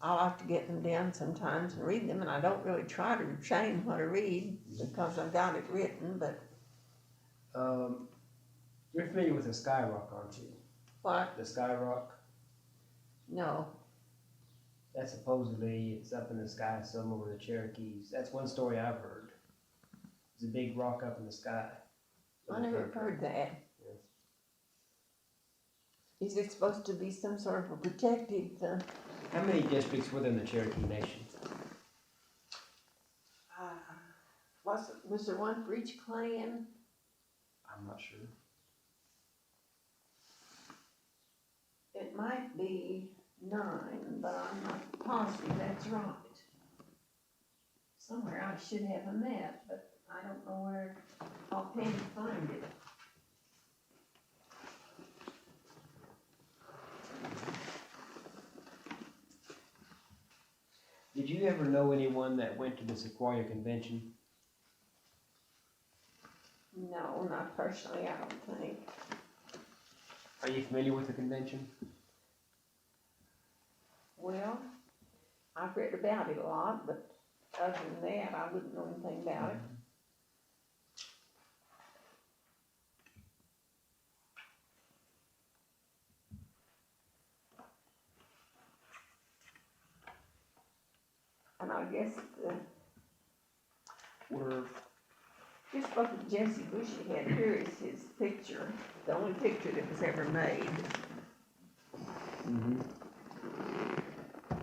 I'll have to get them down sometimes and read them, and I don't really try to retain what I read because I've got it written, but... You're familiar with the Sky Rock, aren't you? What? The Sky Rock? No. That supposedly it's up in the sky somewhere with the Cherokees. That's one story I've heard. There's a big rock up in the sky. I never heard that. Yes. Is it supposed to be some sort of a protected... How many districts within the Cherokee Nation? was there one for each clan? I'm not sure. It might be 9, but I'm not positive that's right. Somewhere I should have a map, but I don't know where I'll pay to find it. Did you ever know anyone that went to the Sequoia Convention? No, not personally, I don't think. Are you familiar with the convention? Well, I've read about it a lot, but other than that, I wouldn't know anything about it. And I guess you spoke of Jesse Bushyhead. Here is his picture, the only picture that was ever made. Mm-hmm.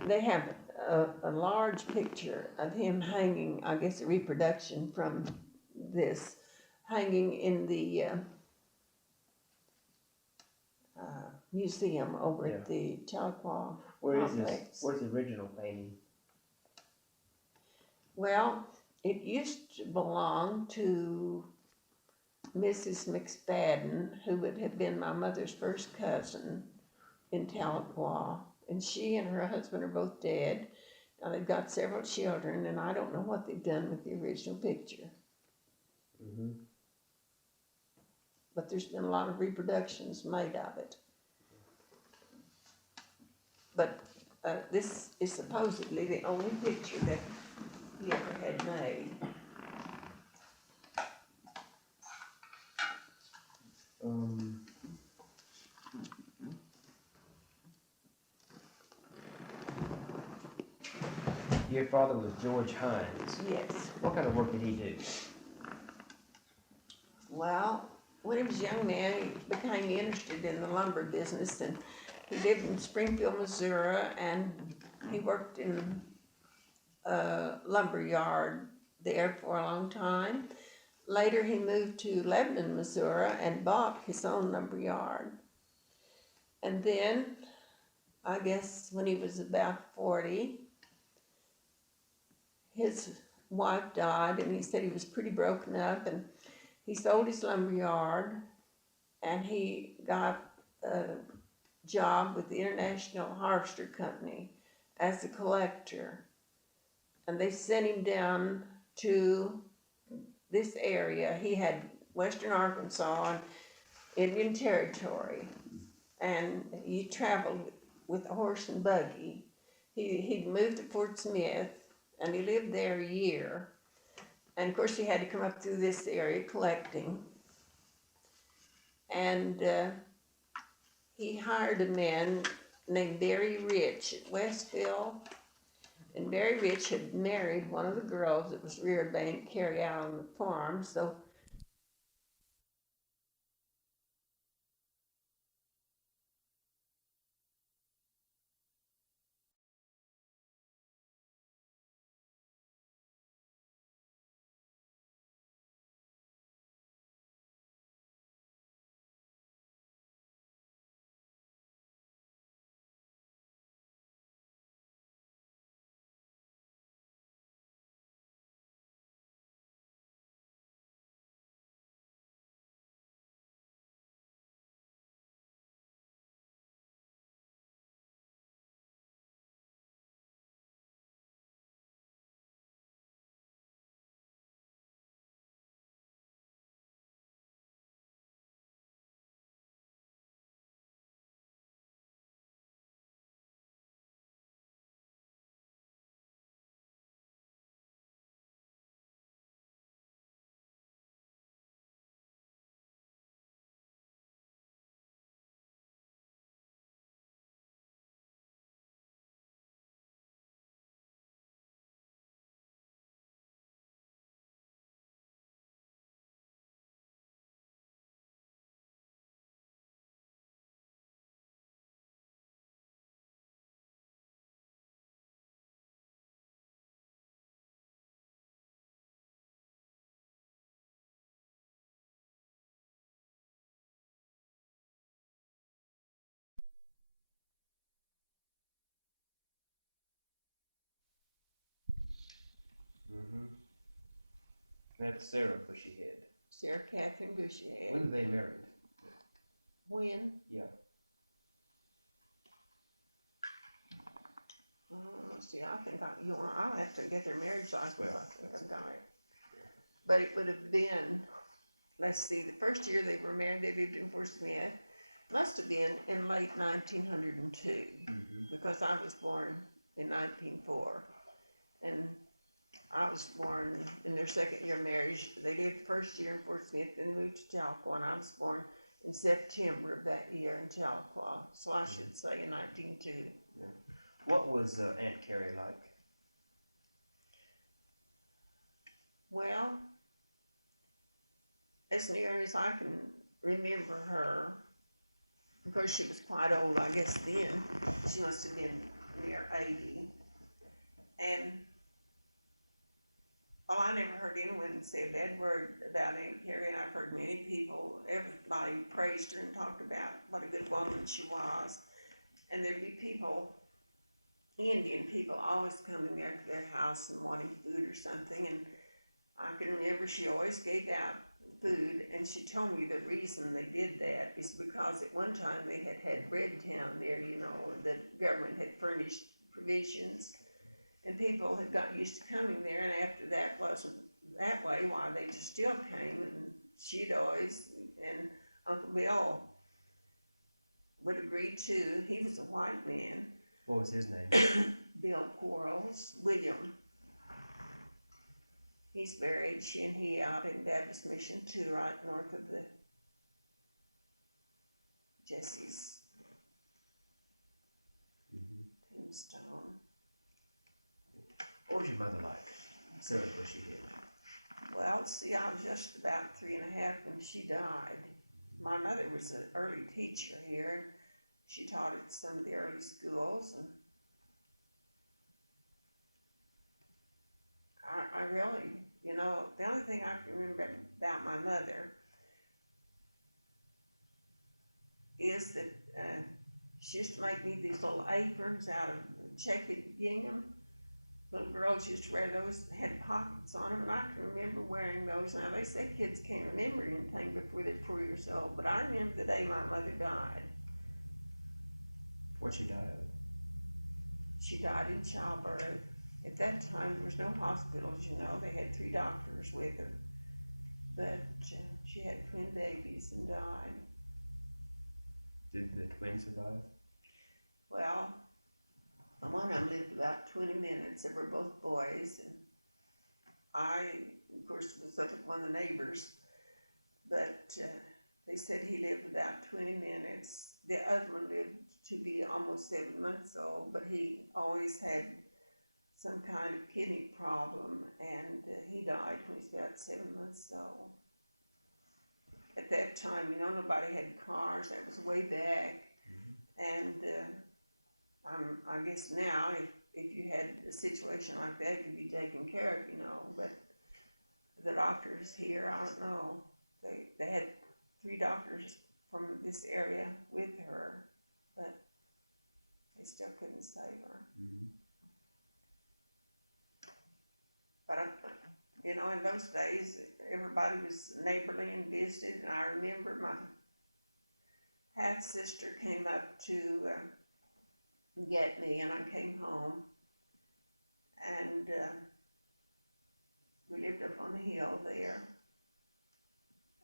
They have a large picture of him hanging, I guess a reproduction from this, hanging in the museum over Yeah. at the Tahlequah Where is complex. this? Where's the original painting? Well, it used to belong to Mrs. McSpadden, who would have been my mother's first cousin in Tahlequah. And she and her husband are both dead. Now they've got several children, and I don't know what they've done with the original picture. Mm-hmm. But there's been a lot of reproductions made of it. But this is supposedly the only picture that he ever had made. Your father was George Hines. Yes. What kind of work did he do? Well, when he was a young man, he became interested in the lumber business, and he lived in Springfield, Missouri, and he worked in a lumber yard there for a long time. Later, he moved to Lebanon, Missouri, and bought his own lumber yard. And then, I guess when he was about 40, his wife died, and he said he was pretty broken up, and he sold his lumber yard, and he got a job with the International Harvester Company as a collector. And they sent him down to this area. He had western Arkansas and Indian Territory, and he traveled with a horse and buggy. He moved to Fort Smith, and he lived there a year. And of course, he had to come up through this area collecting. And he hired a man named Barry Rich at Westville. And Barry Rich had married one of the girls that was reared by Aunt Carrie out on the farm. So Mm-hmm. That's Sarah Bushyhead. Sarah Catherine Bushyhead. When did they marry? When? Yeah. Let's see, I think I'll have to get their marriage license. I think I've got it. But it would have been, let's see, the first year they were married, they lived in Fort Smith. Must have been in late 1902, Mm-hmm. because I was born in 1904. And I was born in their second year of marriage. They lived the first year in Fort Smith, then moved to Tahlequah, and I was born in September of that year in Tahlequah. So I should say in 1902. Yeah. What was Aunt Carrie like? Well, as near as I can remember her, because she was quite old, I guess then, she must have been near 80. And Well, I never heard anyone say a bad word about Aunt Carrie, and I've heard many people, everybody praised her and talked about what a good woman she was. And there'd be people, Indian people, always coming there to their house and wanting food or something. And I can remember she always gave out food, and she told me the reason they did that is because at one time they had Red Town there, you know, the government had furnished provisions. And people had got used to coming there, and after that wasn't that way, why they just still came, and she'd always, and Uncle Bill would agree too. He was a white man. What was his name? Bill Quarles, William. He's buried, she and he, out in Baptist Mission too, right north of the Jesse's tombstone. What was your mother like? Sarah Bushyhead. Well, see, I was just about 3.5 when she died. My mother was an early teacher here. She taught at some of the early schools, and I really, you know, the only thing I can remember about my mother is that she used to make me these little aprons out of checkered gingham. Little girls used to wear those, had pockets on them, and I can remember wearing those. Now, they say kids can't remember anything before they're 4 years old, but I remember the day my mother died. What'd she die of? She died in childbirth. At that time, there was no hospitals, you know. They had 3 doctors with her. But she had twin babies and died. Did the twins survive? Well, one of them lived about 20 minutes. They were both boys, and I, of course, was up with one of the neighbors, but they said he lived about 20 minutes. The other one lived to be almost 7 months old, but he always had some kind of kidney problem, and he died when he was about 7 months old. At that time, you know, nobody had cars. That was way back, and I guess now, if you had a situation like that, you'd be taken care of, you know, but the doctors here, I don't know, they had 3 doctors from this area with her, but they still couldn't save her. But, you know, in those days, everybody was neighborly and visited, and I remember my half-sister came up to get me, and I came home, and we lived up on the hill there,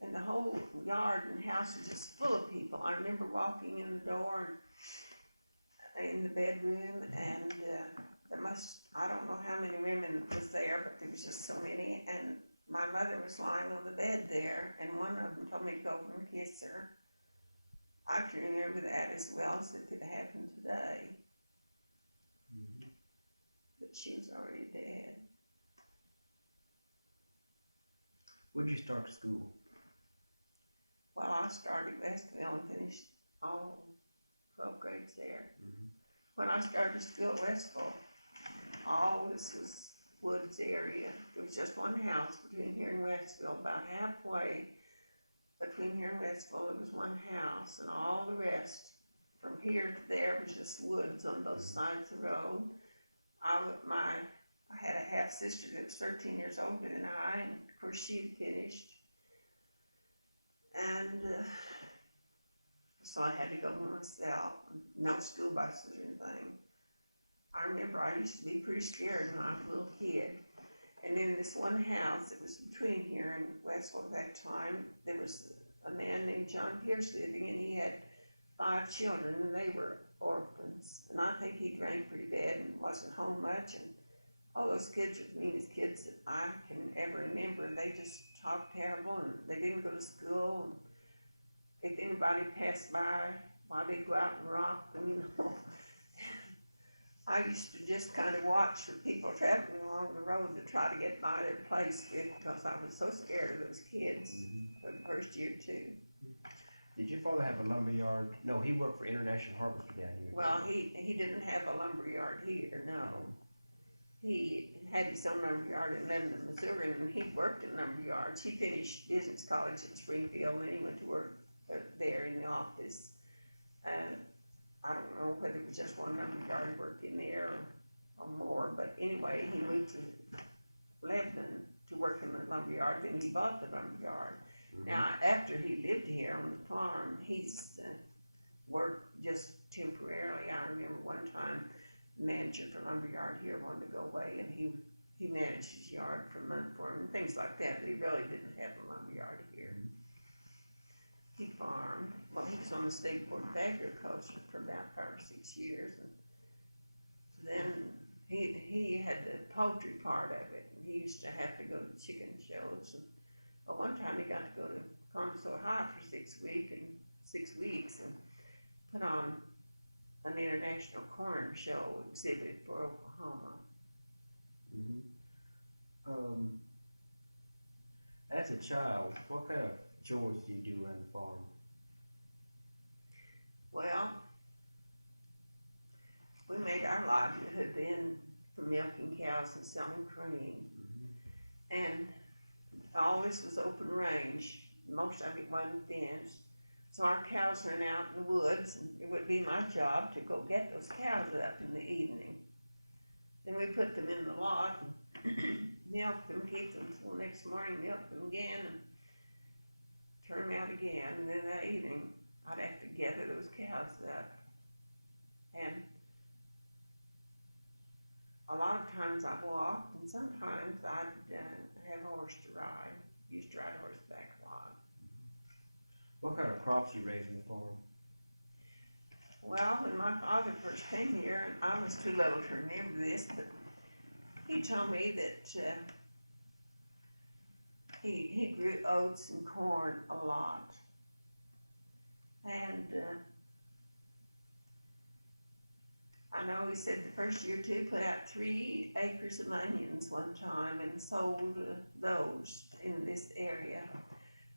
and the whole yard and house was just full of people. I remember walking in the door and in the bedroom, and I don't know how many women was there, but there was just so many, and my mother was lying on the bed there, and one of them told me to go over and kiss her. I can remember that as well as it could happen today. But she was already dead. When did you start school? Well, I started at Westville and finished all 12 grades there. When I started school at Westville, all this was woods area. There was just one house between here and Westville, about halfway between here and Westville, there was one house, and all the rest from here to there was just woods on both sides of the road. I had a half-sister that was 13 years older than I, and of course she had finished. And so I had to go by myself, no school buses or anything. I remember I used to be pretty scared when I was a little kid. And in this one house that was between here and Westville at that time, there was a man named John Pierce living, and he had 5 children, and they were orphans. And I think he drank pretty bad and wasn't home much, and all those kids were the meanest kids that I can ever remember. They just talked terrible, and they didn't go to school. And if anybody passed by, why they'd go out and rock them, you know. I used to just kind of watch for people traveling along the road to try to get by their place because I was so scared of those kids for the first year or 2. Did your father have a lumber yard? No, he worked for International Harvester down here. Well, he didn't have a lumber yard here, no. he had his own lumberyard in Lebanon, Missouri, and he worked in lumberyards. He finished business college in Springfield, and then he went to work there in the office. I don't know whether it was just one lumberyard he worked in there or more, but anyway, he moved to Lebanon to work in the lumberyard, then he bought the lumberyard. Now, after he lived here on the farm, he's worked just temporarily. I remember one time the manager for lumberyard here wanted to go away, and he managed his yard for a month for him, and things like that, but he really didn't have a lumberyard here. He farmed. Well, he was on the State Board of Agriculture for about 5 or 6 years, and then he had the poultry part of it, and he used to have to go to chicken shows. And one time he got to go to Columbus, Ohio for 6 weeks and put on an international corn show exhibit for Oklahoma. As a child, what kind of chores do you do around the farm? Well, we made our livelihood then from milking cows and selling cream. And all this was open range. Most of it wasn't fenced. So our cows ran out in the woods, and it would be my job to go get those cows up in the evening. Then we put them in the lot and milk them, keep them till the next morning, milk them again, and turn them out again. And then that evening, I'd have to gather those cows up. And a lot of times I walked, and sometimes I'd have a horse to ride. Used to ride horseback a lot. What kind of crops you raise on the farm? Well, when my father first came here, and I was too little to remember this, but he told me that he grew oats and corn a lot. And I know he said the first year or two put out 3 acres of onions one time and sold those in this area.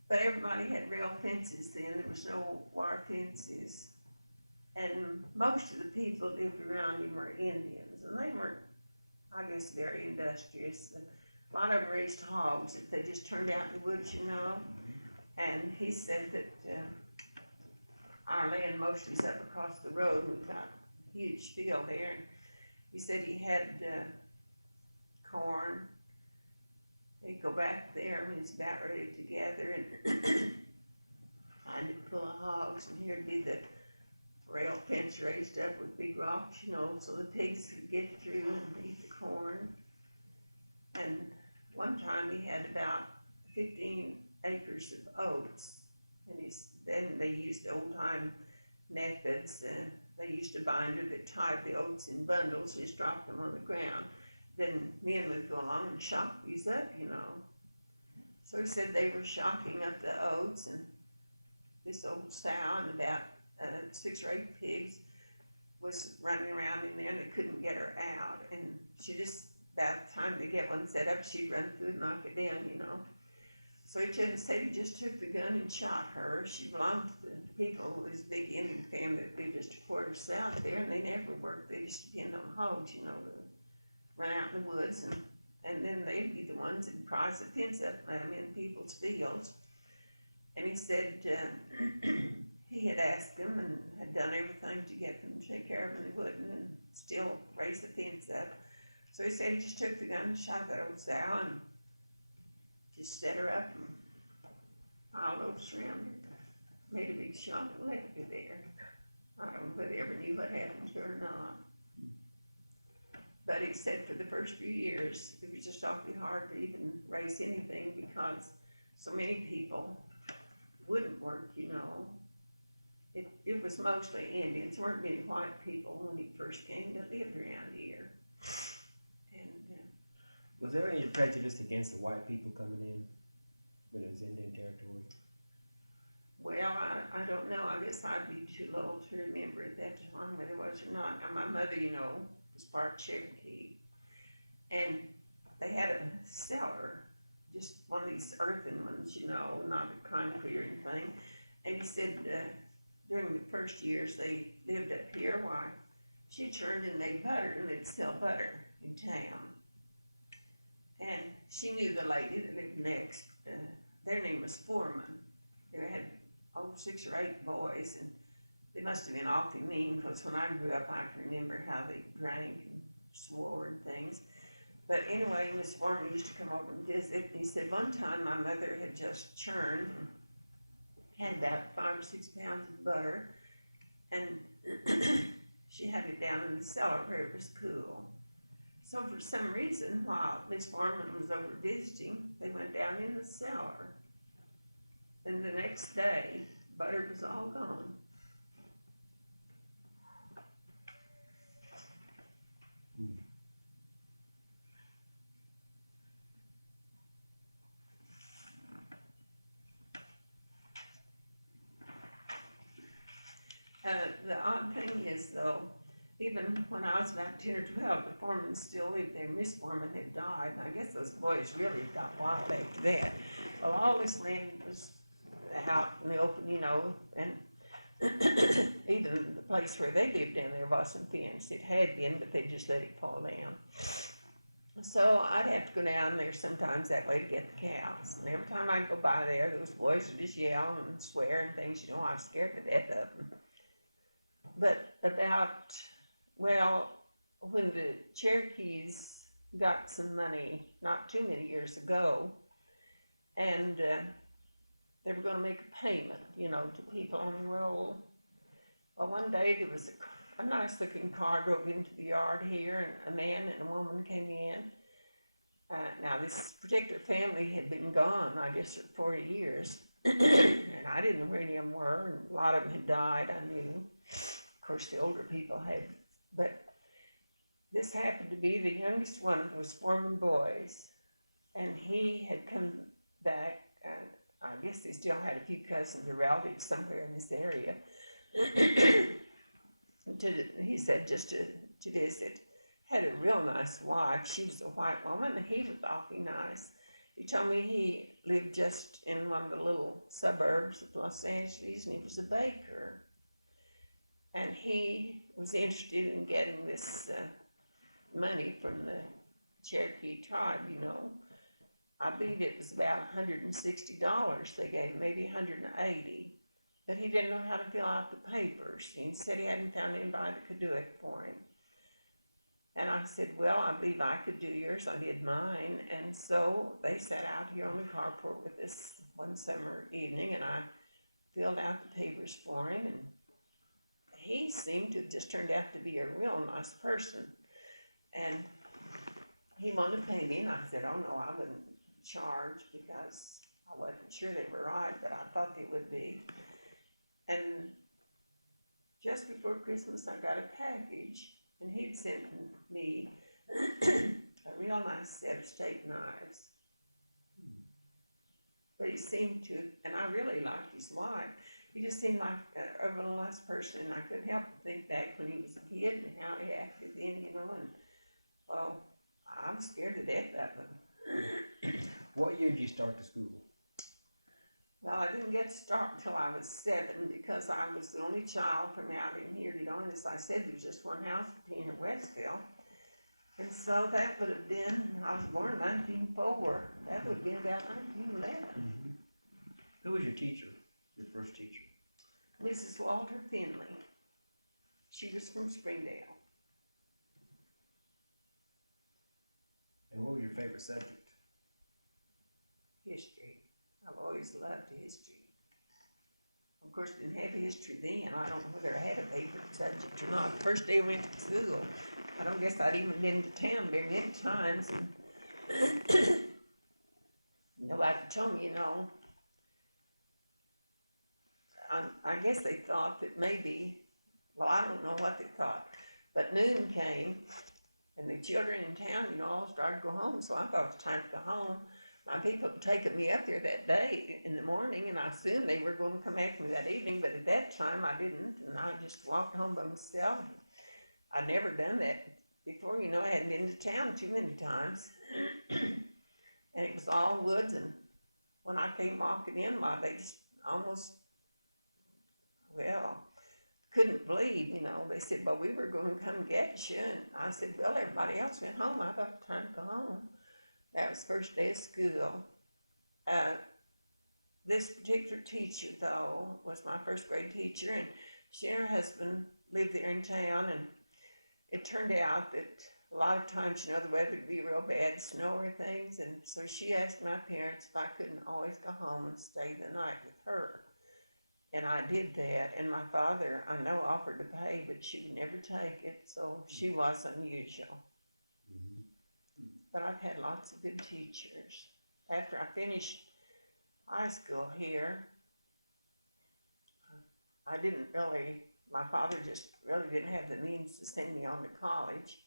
But everybody had rail fences then. There was no wire fences. And most of the people that lived around him were Indians. And they weren't, I guess, very industrious. A lot of them raised hogs if they just turned out in the woods, you know. And he said that our land mostly is up across the road. We've got a huge field there. And he said he had corn. He'd go back there when he's about ready to gather and find it full of hogs, and here'd be the rail fence raised up with big rocks, you know, so the pigs could get through and eat the corn. And one time he had about 15 acres of oats, and then they used old-time methods. They used a binder that tied the oats in bundles, just dropped them on the ground. Then men would go along and shock these up, you know. So he said they were shocking up the oats, and this old sow and about 6 or 8 pigs was running around in there, and they couldn't get her out. And she just, by the time they get one set up, she'd run through and knock it down, you know. So he said he just took the gun and shot her. She belonged to the people, this big Indian family that lived just a quarter south there, and they never worked. They just depended on hogs, you know, to run out in the woods, and then they'd be the ones that prize the fence up in people's fields. And he said he had asked them and had done everything to get them to take care of them, and they wouldn't, and still raise the fence up. So he said he just took the gun and shot that old sow and just set her up and piled oats around her. Made a big shock and left her there. I don't know whether they ever knew what happened to her or not. But he said for the first few years, it was just awfully hard to even raise anything because so many people wouldn't work, you know. It was mostly Indians. There weren't many white people when he first came that lived around here. And was there any prejudice against the white people coming in when it was Indian territory? Well, I don't know. I guess I'd be too little to remember at that time whether it was or not. Now, my mother, you know, was part Cherokee, and they had a cellar, just one of these earthen ones, you know, not a concrete or anything. And he said during the first years they lived up here, why, she churned and made butter, and they'd sell butter. in town. And she knew the lady that lived next. Their name was Foreman. They had 6 or 8 boys, and they must have been awfully mean, because when I grew up, I can remember how they drank and swore and things. But anyway, Miss Foreman used to come over and visit. He said one time my mother had just churned and had about 5 or 6 pounds of butter, and she had it down in the cellar where it was cool. So for some reason, while Miss Foreman was over visiting, they went down in the cellar. And the next day, butter was all gone. The odd thing is, though, even when I was about 10 or 12, the Foreman still lived there. Miss Foreman had died, and I guess those boys really got wild after that. Well, all this land was out in the open, you know, and even the place where they lived down there wasn't fenced. It had been, but they just let it fall down. So I'd have to go down there sometimes that way to get the cows. And every time I'd go by there, those boys would just yell and swear and things. You know, I was scared to death of them. But about, well, when the Cherokees got some money not too many years ago, and they were going to make a payment, you know, to people on the roll. Well, one day there was a nice looking car drove into the yard here, and a man and a woman came in. Now this particular family had been gone, I guess, for 40 years, and I didn't know where any of them were, and a lot of them had died, I knew. Of course, the older people had, but this happened to be the youngest one of those Foreman boys, and he had come back, and I guess they still had a few cousins or relatives somewhere in this area. He said just to visit. Had a real nice wife. She was a white woman, and he was awfully nice. He told me he lived just in one of the little suburbs of Los Angeles, and he was a baker. And he was interested in getting this money from the Cherokee tribe, you know. I believe it was about $160 they gave, maybe $180. But he didn't know how to fill out the papers. He said he hadn't found anybody that could do it for him. And I said, well, I believe I could do yours. I did mine. And so they sat out here on the carport with us one summer evening, and I filled out the papers for him. And he seemed to have just turned out to be a real nice person. And he wanted to pay me, and I said, oh no, I wouldn't charge, because I wasn't sure they were right, but I thought they would be. And just before Christmas, I got a package, and he'd sent me a real nice set of steak knives. But he seemed to, and I really liked his wife. He just seemed like a real nice person, and I couldn't help but think back when he was a kid and how he acted then, you know, and, well, I'm scared to death of him. What year did you start the school? Well, I didn't get to start until I was 7, because I was the only child from out in here, you know, and as I said, there was just one house between in Westville. And so that would have been, I was born in 1904, that would have been about 1911. Mm-hmm. Who was your teacher, your first teacher? Mrs. Walter Finley. She was from Springdale. And what was your favorite subject? History. I've always loved history. Of course, didn't have history then. I don't know whether I had a favorite subject or not. The first day I went to school, I don't guess I'd even been to town very many times. And nobody told me, you know. I guess they thought that maybe, well, I don't know what they thought, but noon came, and the children in town, you know, all started to go home, so I thought it was time to go home. My people had taken me up there that day in the morning, and I assumed they were going to come after me that evening, but at that time I didn't, and I just walked home by myself. I'd never done that before, you know. I hadn't been to town too many times, and it was all woods, and when I came walking in, well, they just almost, well, couldn't believe, you know. They said, well, we were going to come get you. And I said, well, everybody else went home. I thought time to go home. That was first day of school. This particular teacher, though, was my first grade teacher, and she and her husband lived there in town, and it turned out that a lot of times, you know, the weather would be real bad, snow or things, and so she asked my parents if I couldn't always go home and stay the night with her. And I did that, and my father, I know, offered to pay, but she would never take it, so she was unusual. But I've had lots of good teachers. After I finished high school here, my father just really didn't have the means to send me on to college,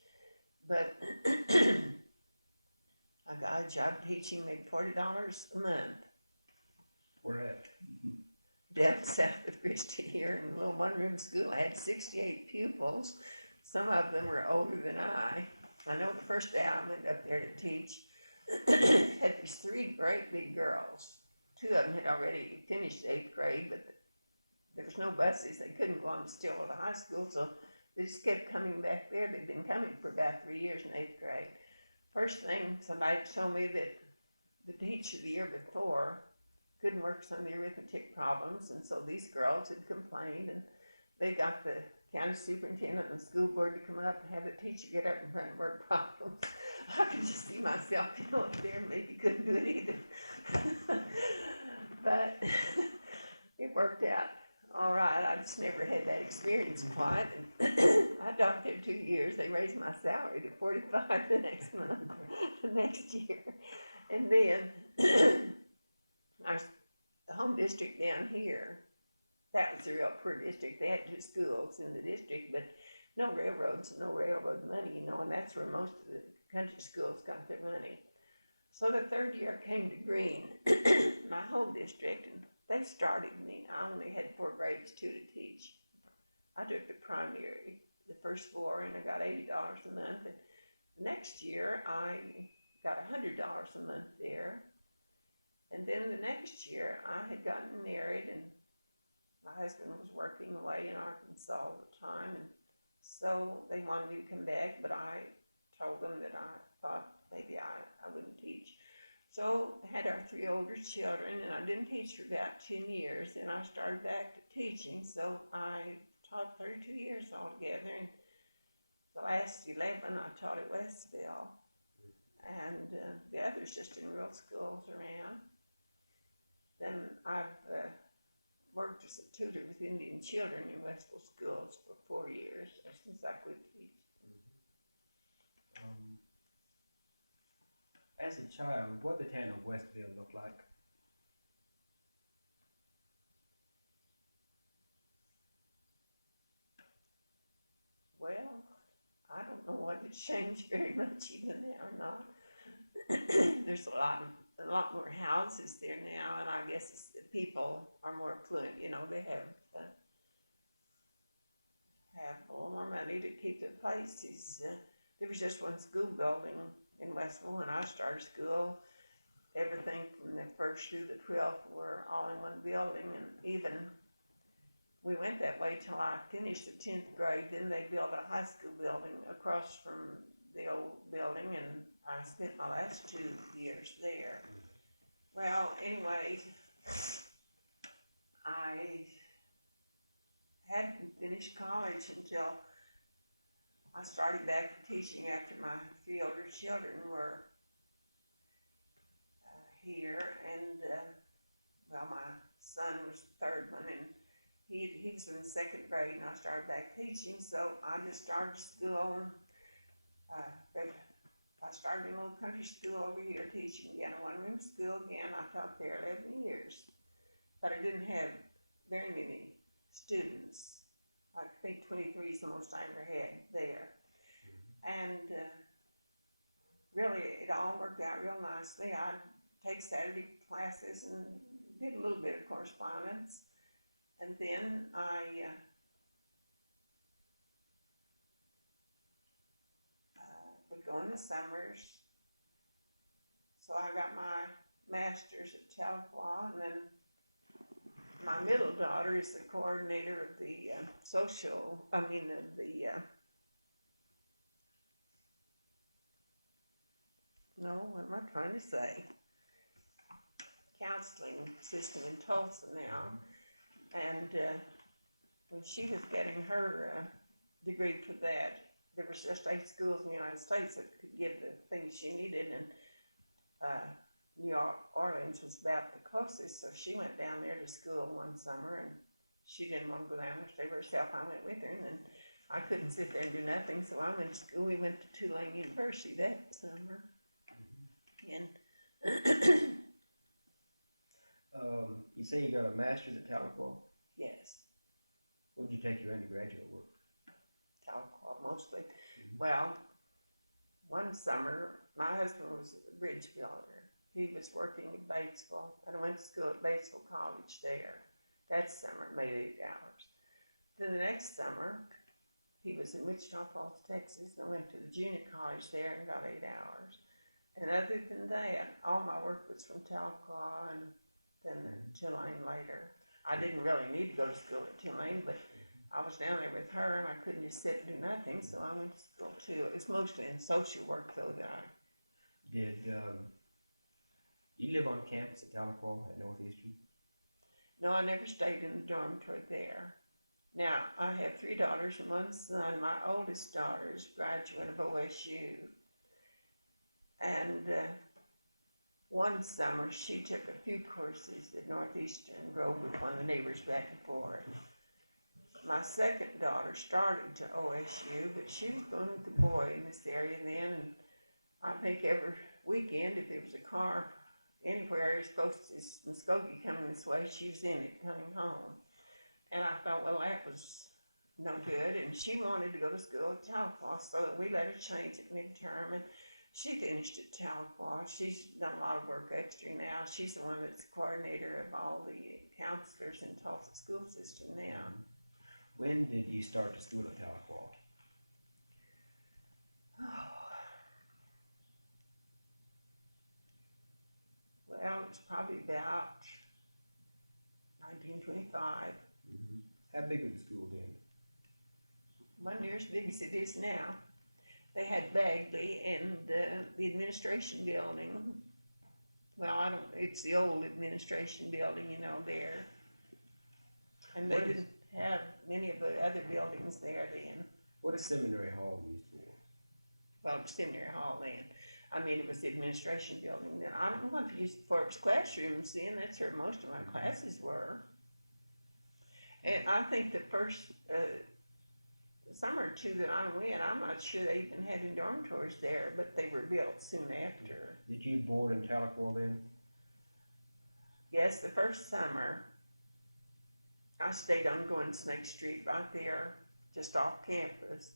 but I got a job teaching, made $40 a month. Where at? Down south of Christie here in a little one-room school. I had 68 pupils. Some of them were older than I. I know the first day I went up there to teach, had these 3 great big girls. 2 of them had already finished 8th grade, but there was no buses. They couldn't go on still to the high school, so they just kept coming back there. They'd been coming for about 3 years in 8th grade. First thing, somebody told me that the teacher the year before couldn't work some of the arithmetic problems, and so these girls had complained, and they got the county superintendent and the school board to come up and have the teacher get up in front of word problems. I could just see myself, you know, up there, and maybe couldn't do it either. But it worked out all right. I just never had that experience quite. And I taught there 2 years. They raised my salary to $45 the next month, the next year. And then the home district down here, that was a real poor district. They had 2 schools in the district, but no railroads, no railroad money, you know, and that's where most of the country schools got their money. So the 3rd year I came to Green, my home district, and they started me. I only had 4 grades, 2 to teach. I took the primary, the first 4, and I got $80 a month. And the next year I got $100 a month there. And then the next year I had gotten married, and my husband was working away in Arkansas all the time, and so they wanted me to come back, but I told them that I thought maybe I wouldn't teach. So I had our 3 older children, and I didn't teach for about 10 years, and I started back to teaching, so I taught 32 years altogether, and the last 11 I taught at Westville, and the others just in rural schools around. Then I've worked as a tutor with Indian children in Westville schools for 4 years, since I quit teaching. As a child, what did the town of Westville look like? Well, I don't know what it's changed very much even now or not. There's a lot more houses there now, and I guess it's, the people are more affluent. You know, they have a little more money to keep their places. There was just one school building in Westville when I started school. Everything from the 1st through the 12th were all in one building, and even we went that way till I finished the 10th grade. Then they built a high school building across from the old building, and I spent my last 2 years there. Well, anyway, I hadn't finished college until I started back teaching after my 3 older children were here, and well, my son was the 3rd one, and he was in the 2nd grade, and I started back teaching, so I just started school, and I started in a little country school over here teaching again, a 1-room school again. I taught there 11 years, but I didn't have very many students. I think 23 is the most I ever had there. And really, it all worked out real nicely. I'd take Saturday classes and did a little bit of correspondence. And then I would go in the summers. So I got my master's at Tahlequah, and then my middle daughter is the coordinator of the no, what am I trying to say? Counseling system in Tulsa now. And when she was getting her degree for that, there was just 8 schools in the United States that could give the things she needed, and New Orleans was about the closest, so she went down there to school one summer, and she didn't want to go down there, stay by herself. I went with her, and then I couldn't sit there and do nothing, so I went to school. We went to Tulane University that summer. And you say you got a master's at Tahlequah? yes, What did you take your undergraduate work? Tahlequah mostly. Well, one summer, my husband was a bridge builder. He was working in Batesville, and I went to school at Batesville College there. That summer, made 8 hours. Then the next summer, he was in Wichita Falls, Texas, and I went to the junior college there and got 8 hours. And other than that, all my work was from Tahlequah and then Tulane later. I didn't really need to go to school at Tulane, but I was down there with her, and I couldn't just sit and do nothing, so I went to school too. It was mostly in social work, though, that I... Did you live on campus at Tahlequah at Northeastern? No, I never stayed in the dormitory there. Now, I have 3 daughters and 1 son. My oldest daughter is a graduate of OSU. And one summer, she took a few courses at Northeastern and drove with one of the neighbors back and forth. My second daughter started to OSU, but she was going with the boy in this area then, and I think every weekend, if there was a car anywhere as close as Muskogee coming this way, she was in it coming home. And I thought, well, that was no good, and she wanted to go to school at Tahlequah, so we let her change at midterm, and she finished at Tahlequah. She's done a lot of work extra now. She's the one that's coordinator of all the counselors in Tulsa school system now. When did you start to school at Tahlequah? Well, it's probably about 1925. How big was the school then? One near as big as it is now. They had Bagley and the administration building. Well, it's the old administration building, you know, there. And they didn't have many of the other buildings there then. What is Seminary Hall used for? Well, it was Seminary Hall then. I mean, it was the administration building then. I don't know if it used for it was classrooms then. That's where most of my classes were. And I think the first summer or 2 that I went, I'm not sure they even had any dormitories there, but they were built soon after. Did you board in Tahlequah then? Yes, the first summer, I stayed on Going Snake Street right there, just off campus.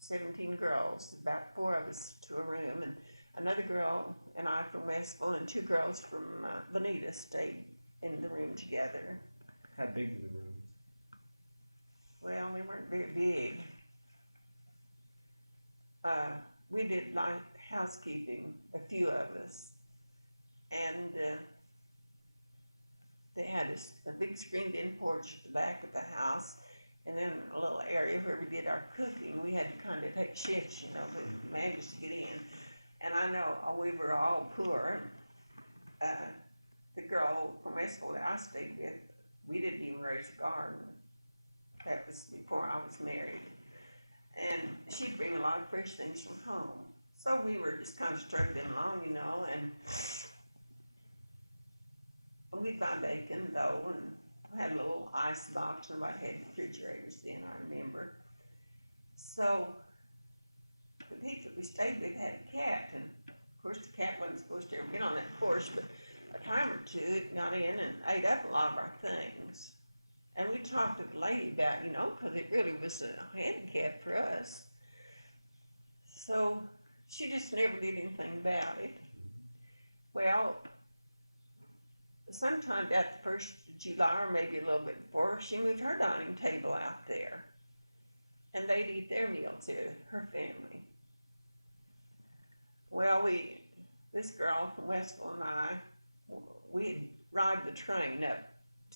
17 girls, about 4 of us to a room, and another girl and I from Westville and 2 girls from Bonita stayed in the room together. How big were the rooms? Well, we weren't very big. We did light housekeeping, a few of us, and they had a big screened-in porch at the back of the house, and then a little area where we did our cooking. We had to kind of take shifts, you know, to manage to get in. And I know we were all poor. The girl from Westville that I stayed with, we didn't even raise a garden. That was before I was married. And she'd bring a lot of fresh things from home. So we were just kind of struggling along, you know, and we'd buy bacon, though, and had a little ice box. Nobody had refrigerators then, I remember. So the people we stayed with had a cat, and of course the cat wasn't supposed to ever get on that porch, but a time or 2 it got in and ate up a lot of our things. And we talked to the lady about, you know, because it really was a handicap for us. So she just never did anything about it. Well, sometime at the 1st of July, or maybe a little bit before, she moved her dining table out there. And they'd eat their meals there, her family. Well, this girl from Westville and I, we'd ride the train up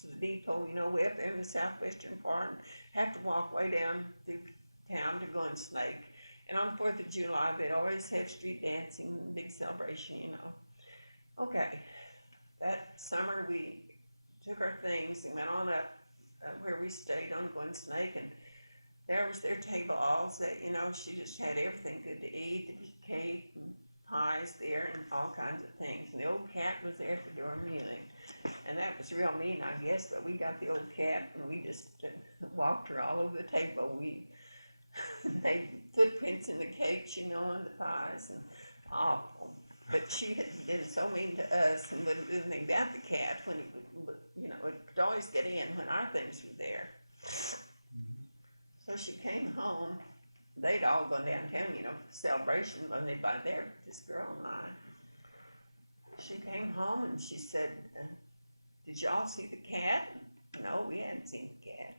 to the depot, you know, way up there in the southwestern part, and have to walk way down through town to go and snake. And on the 4th of July, they'd always have street dancing, big celebration, you know. Okay, that summer we took our things and went on up where we stayed on Glen Snake, and there was their table all set, you know, she just had everything good to eat. There was cake and pies there and all kinds of things. And the old cat was there at the door mewing. And that was real mean, I guess, but we got the old cat and we just walked her all over the table. We made footprints in the cakes, you know, and the pies, and awful. But she had been so mean to us and wouldn't do anything about the cat when it would, you know, it could always get in when our things were there. So she came home. They'd all gone downtown, you know, for the celebration when they'd by there, this girl and I. She came home and she said, did y'all see the cat? No, we hadn't seen the cat.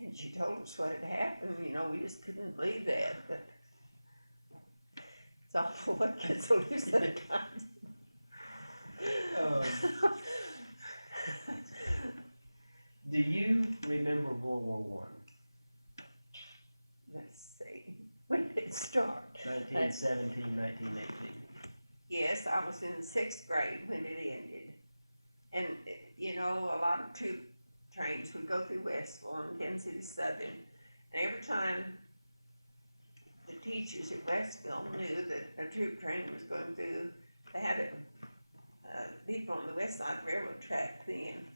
And she told us what had happened. You know, we just couldn't believe that. But it's awful what kids will do sometimes. Do you remember World War One? Let's see. When did it start? 1917, 1918. Yes, I was in 6th grade when it ended. And, you know, a lot of troop trains would go through Westville and Kansas City Southern. And every time the teachers at Westville knew that a troop train was going through, they had a depot on the west side railroad track then.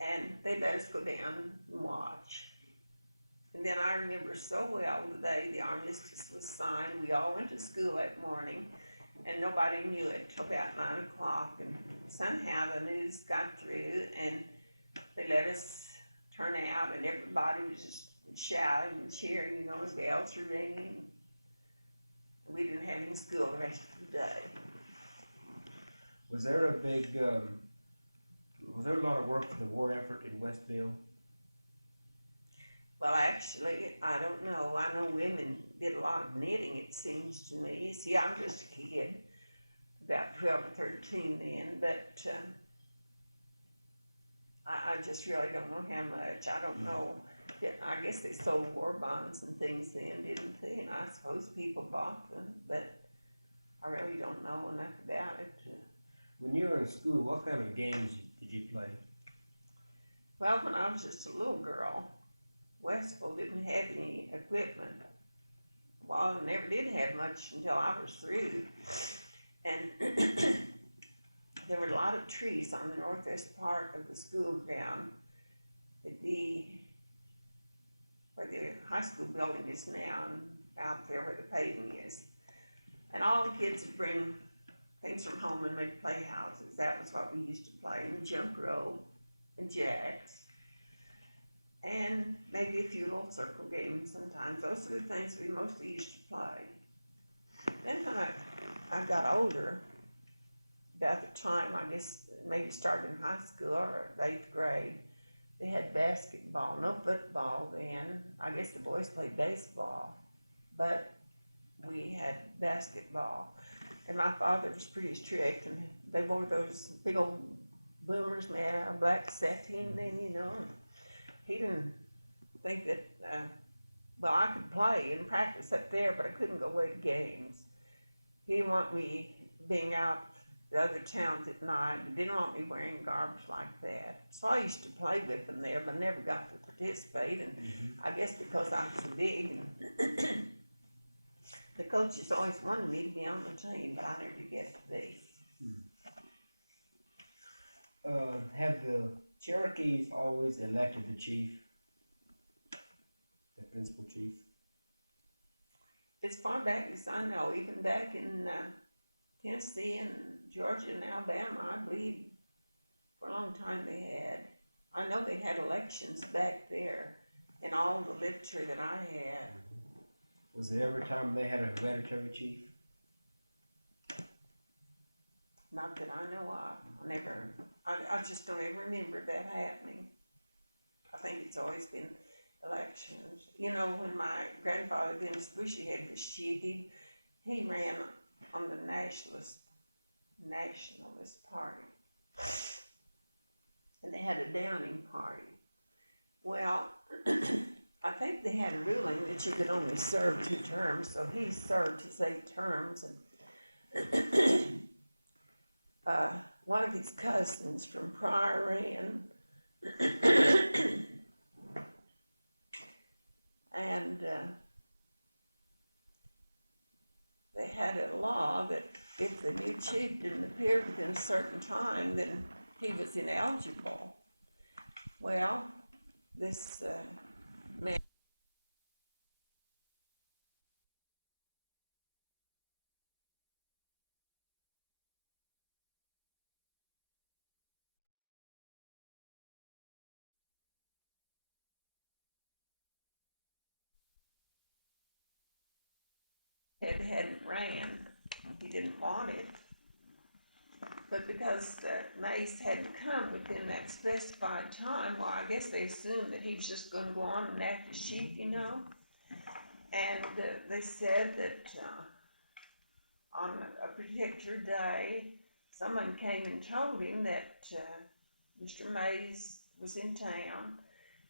And they let us go down and watch. And then I remember so well the day the armistice was signed. We all went to school that morning, and nobody knew it till about 9 o'clock. And somehow the news got through, and they let us turn out, and everybody was just shouting and cheering, you know, as bells were ringing. And we didn't have any school the rest of the day. Was there a big, was there a lot of work for the war effort in Westville? Well, actually, I don't know. I know women did a lot of knitting, it seems to me. See, I'm just a kid, about 12 or 13 then, but I just really don't know how much. I don't know. I guess they sold war bonds and things then, didn't they? And I suppose people bought them, but I really don't know enough about it. When you were in school, what kind of games did you play? Well, when I was just a little girl, Westville didn't have any equipment. Well, I never did have much until I was through. And there were a lot of trees on the northwest part of the school ground. It'd be where the high school building is now, and out there where the paving is. And all the kids would bring things from home and make playhouses. That was what we used to play, and jump rope and jacks. And maybe a few little circle games sometimes. Those are the things we mostly used to play. Then when I got older, about the time, I guess, maybe started in high school or 8th grade, they had basketball, no football then. I guess the boys played baseball, but we had basketball. And my father was pretty strict, and they wore those big old boomers made out of black satin then, you know. He didn't think that, well, I could play and practice up there, but I couldn't go away to games. He didn't want me being out the other towns at night. He didn't want me wearing garbs like that. So I used to play with them there, but never got to participate. And I guess because I was big, and the coaches always wanted me to be on the team, but I never did get to be. Have the Cherokees always elected the chief, the principal chief? As far back as I know, even back in Tennessee and Georgia and Alabama, I believe for a long time they had. I know they had elections back there in all the literature that I had. Was it every time they had a hereditary chief? Not that I know of. I just don't ever remember that happening. I think it's always been elections. You know, when my grandfather, Jesse Bushyhead, was chief, he ran on the Nationalist Party. and they had a downing party. Well, I think they had a ruling that you could only serve 2 terms, so he served his 8 terms, and one of his cousins from Pryor ran, and they had a law that if the new chief didn't appear within a certain time, then he was ineligible. Well, this man hadn't ran. He didn't want it. But because Mace hadn't come within that specified time, well, I guess they assumed that he was just gonna go on and act as chief, you know? And they said that on a particular day, someone came and told him that Mr. Mays was in town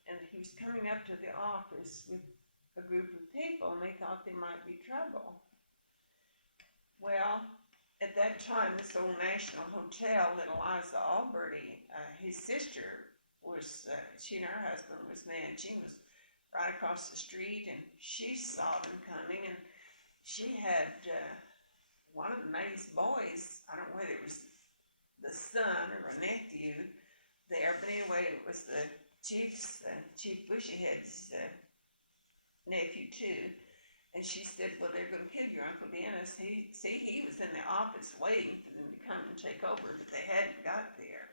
and he was coming up to the office with a group of people and they thought there might be trouble. Well, at that time, this old National Hotel that Eliza Alberti, his sister was, she and her husband was managing, was right across the street, and she saw them coming, and she had one of the Mays boys, I don't know whether it was the son or a nephew there, but anyway, it was the chief's, Chief Bushyhead's nephew too. And she said, well, they're going to kill your Uncle Dennis. He was in the office waiting for them to come and take over, but they hadn't got there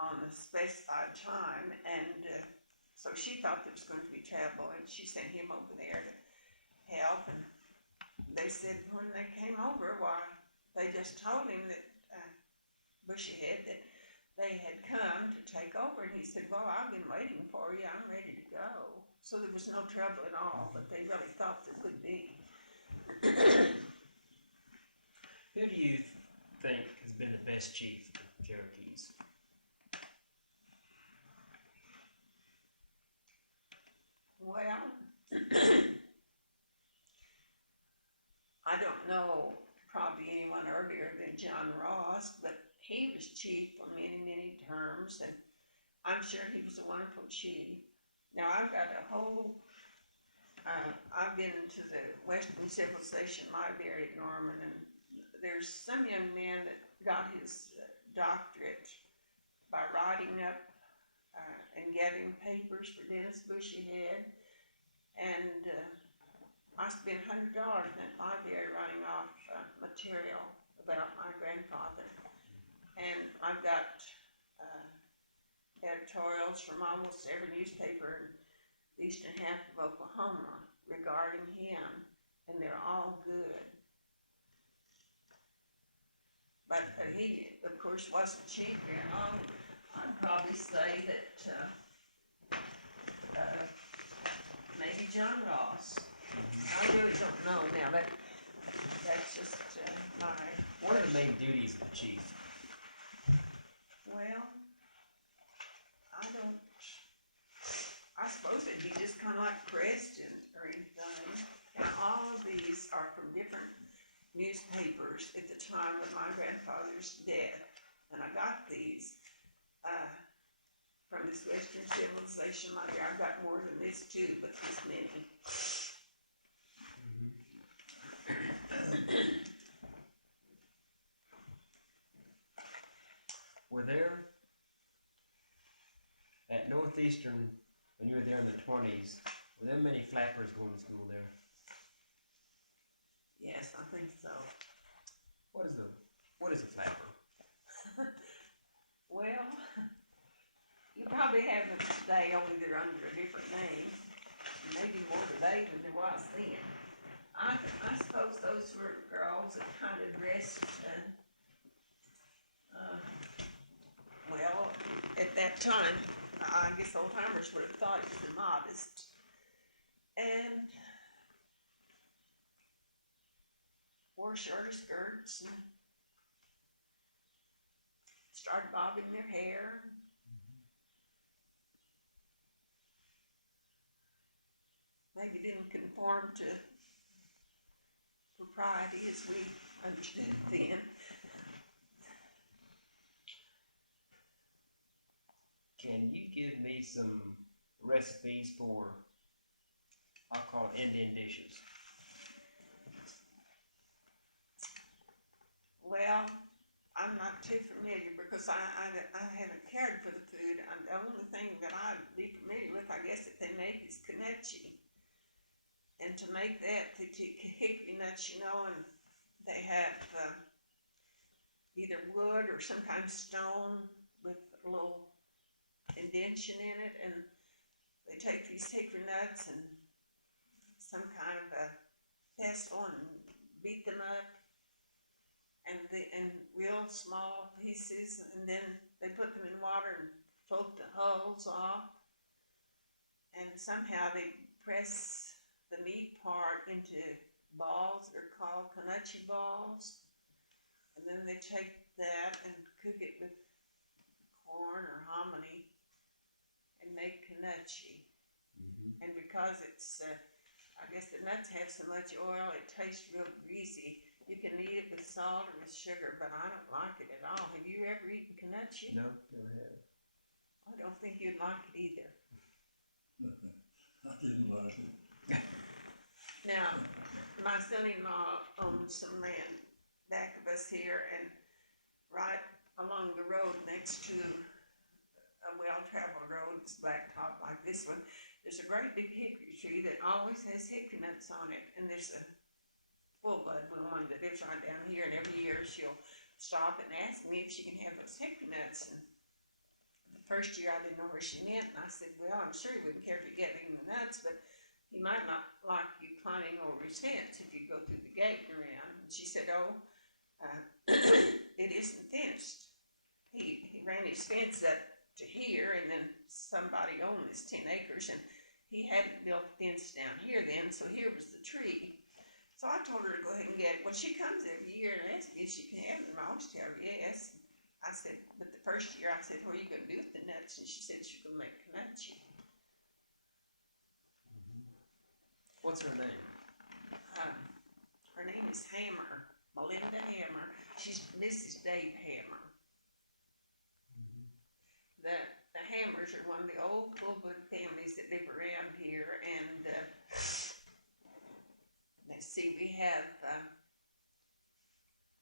on the specified time. And so she thought there was going to be trouble, and she sent him over there to help. And they said when they came over, why, they just told him that Bushyhead that they had come to take over, and he said, well, I've been waiting for you, I'm ready to go. So there was no trouble at all, but they really thought there would be. Who do you think has been the best chief of the Cherokees? Well, I don't know probably anyone earlier than John Ross, but he was chief for many, many terms, and I'm sure he was a wonderful chief. Now, I've got a whole, I've been to the Western Civilization Library at Norman, and there's some young man that got his doctorate by writing up and gathering papers for Dennis Bushyhead, and I spent $100 in that library writing off material about my grandfather. And I've got editorials from almost every newspaper in the eastern half of Oklahoma regarding him, and they're all good. But he, of course, wasn't chief very long. I'd probably say that maybe John Ross. I really don't know now. That's just my. What are the main duties of the chief? Well, I suppose it'd be just kind of like president or anything. Now, all of these are from different newspapers at the time of my grandfather's death. And I got these from this Western Civilization Library. I've got more than this too, but this many. Were there, at Northeastern, when you were there in the 20s, were there many flappers going to school there? Yes, I think so. What is a flapper? Well, you probably have them today, only they're under a different name. Maybe more today than there was then. I suppose those were girls that kind of dressed, well, at that time, I guess old timers would have thought it was immodest. And wore shorter skirts and started bobbing their hair. maybe didn't conform to propriety as we understood it then. Can you give me some recipes for, I'll call it Indian dishes? Well, I'm not too familiar because I haven't cared for the food. The only thing that I'd be familiar with, I guess, that they make is knutsy. And to make that, they take hickory nuts, you know, and they have either wood or sometimes stone with a little indention in it, and they take these hickory nuts and some kind of a pestle and beat them up and real small pieces, and then they put them in water and float the hulls off, and somehow they press the meat part into balls. They're called knutsy balls, and then they take that and cook it with corn or hominy and make knutsy. Mm-hmm. And because it's, I guess the nuts have so much oil, it tastes real greasy. You can eat it with salt or with sugar, but I don't like it at all. Have you ever eaten knutsy? No, never have. I don't think you'd like it either. I didn't like it. Now, my son-in-law owns some land back of us here, and right along the road next to a well-traveled road, it's blacktop like this one, there's a great big hickory tree that always has hickory nuts on it, and there's a full-blood woman that lives right down here, and every year she'll stop and ask me if she can have those hickory nuts. And the first year I didn't know where she meant, and I said, well, I'm sure he wouldn't care if you get him the nuts, but he might not like you climbing over his fence if you go through the gate and around. And she said, oh, it isn't fenced. He ran his fence up to here, and then somebody owned this 10 acres, and he hadn't built a fence down here then, so here was the tree. So I told her to go ahead and get it. Well, she comes every year and asks me if she can have them. I always tell her yes. I said, but the first year I said, what are you going to do with the nuts? And she said she's going to make knutsy. What's her name? Her name is Hammer, Melinda Hammer. She's Mrs. Dave Hammer. The Hammers are one of the old full-blood families that live around here, and let's see, we have 5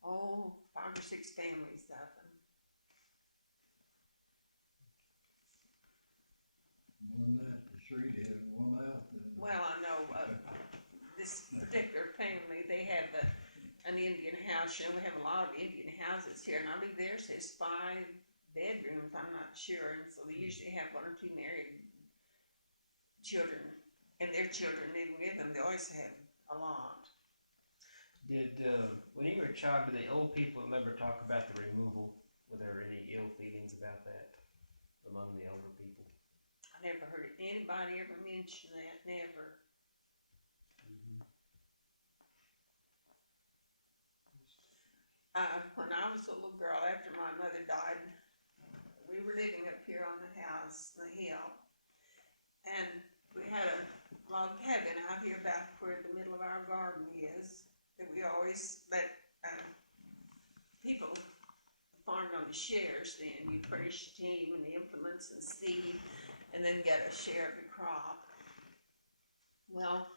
or 6 families of them. One at the street here, one out there. Well, I know this particular family, they have an Indian house. You know, we have a lot of Indian houses here, and I believe theirs has 5 bedrooms, I'm not sure, and so they usually have 1 or 2 married children, and their children living with them. They always have a lot. Did, when you were a child, did the old people ever talk about the removal? Were there any ill feelings about that among the older people? I never heard anybody ever mention that, never. When I was a little girl, after my mother died, we were living up here on the house, on the hill, and we had a log cabin out here about where the middle of our garden is, that we always let people farmed on the shares then. You furnish the team and the implements and seed, and then get a share of the crop. Well,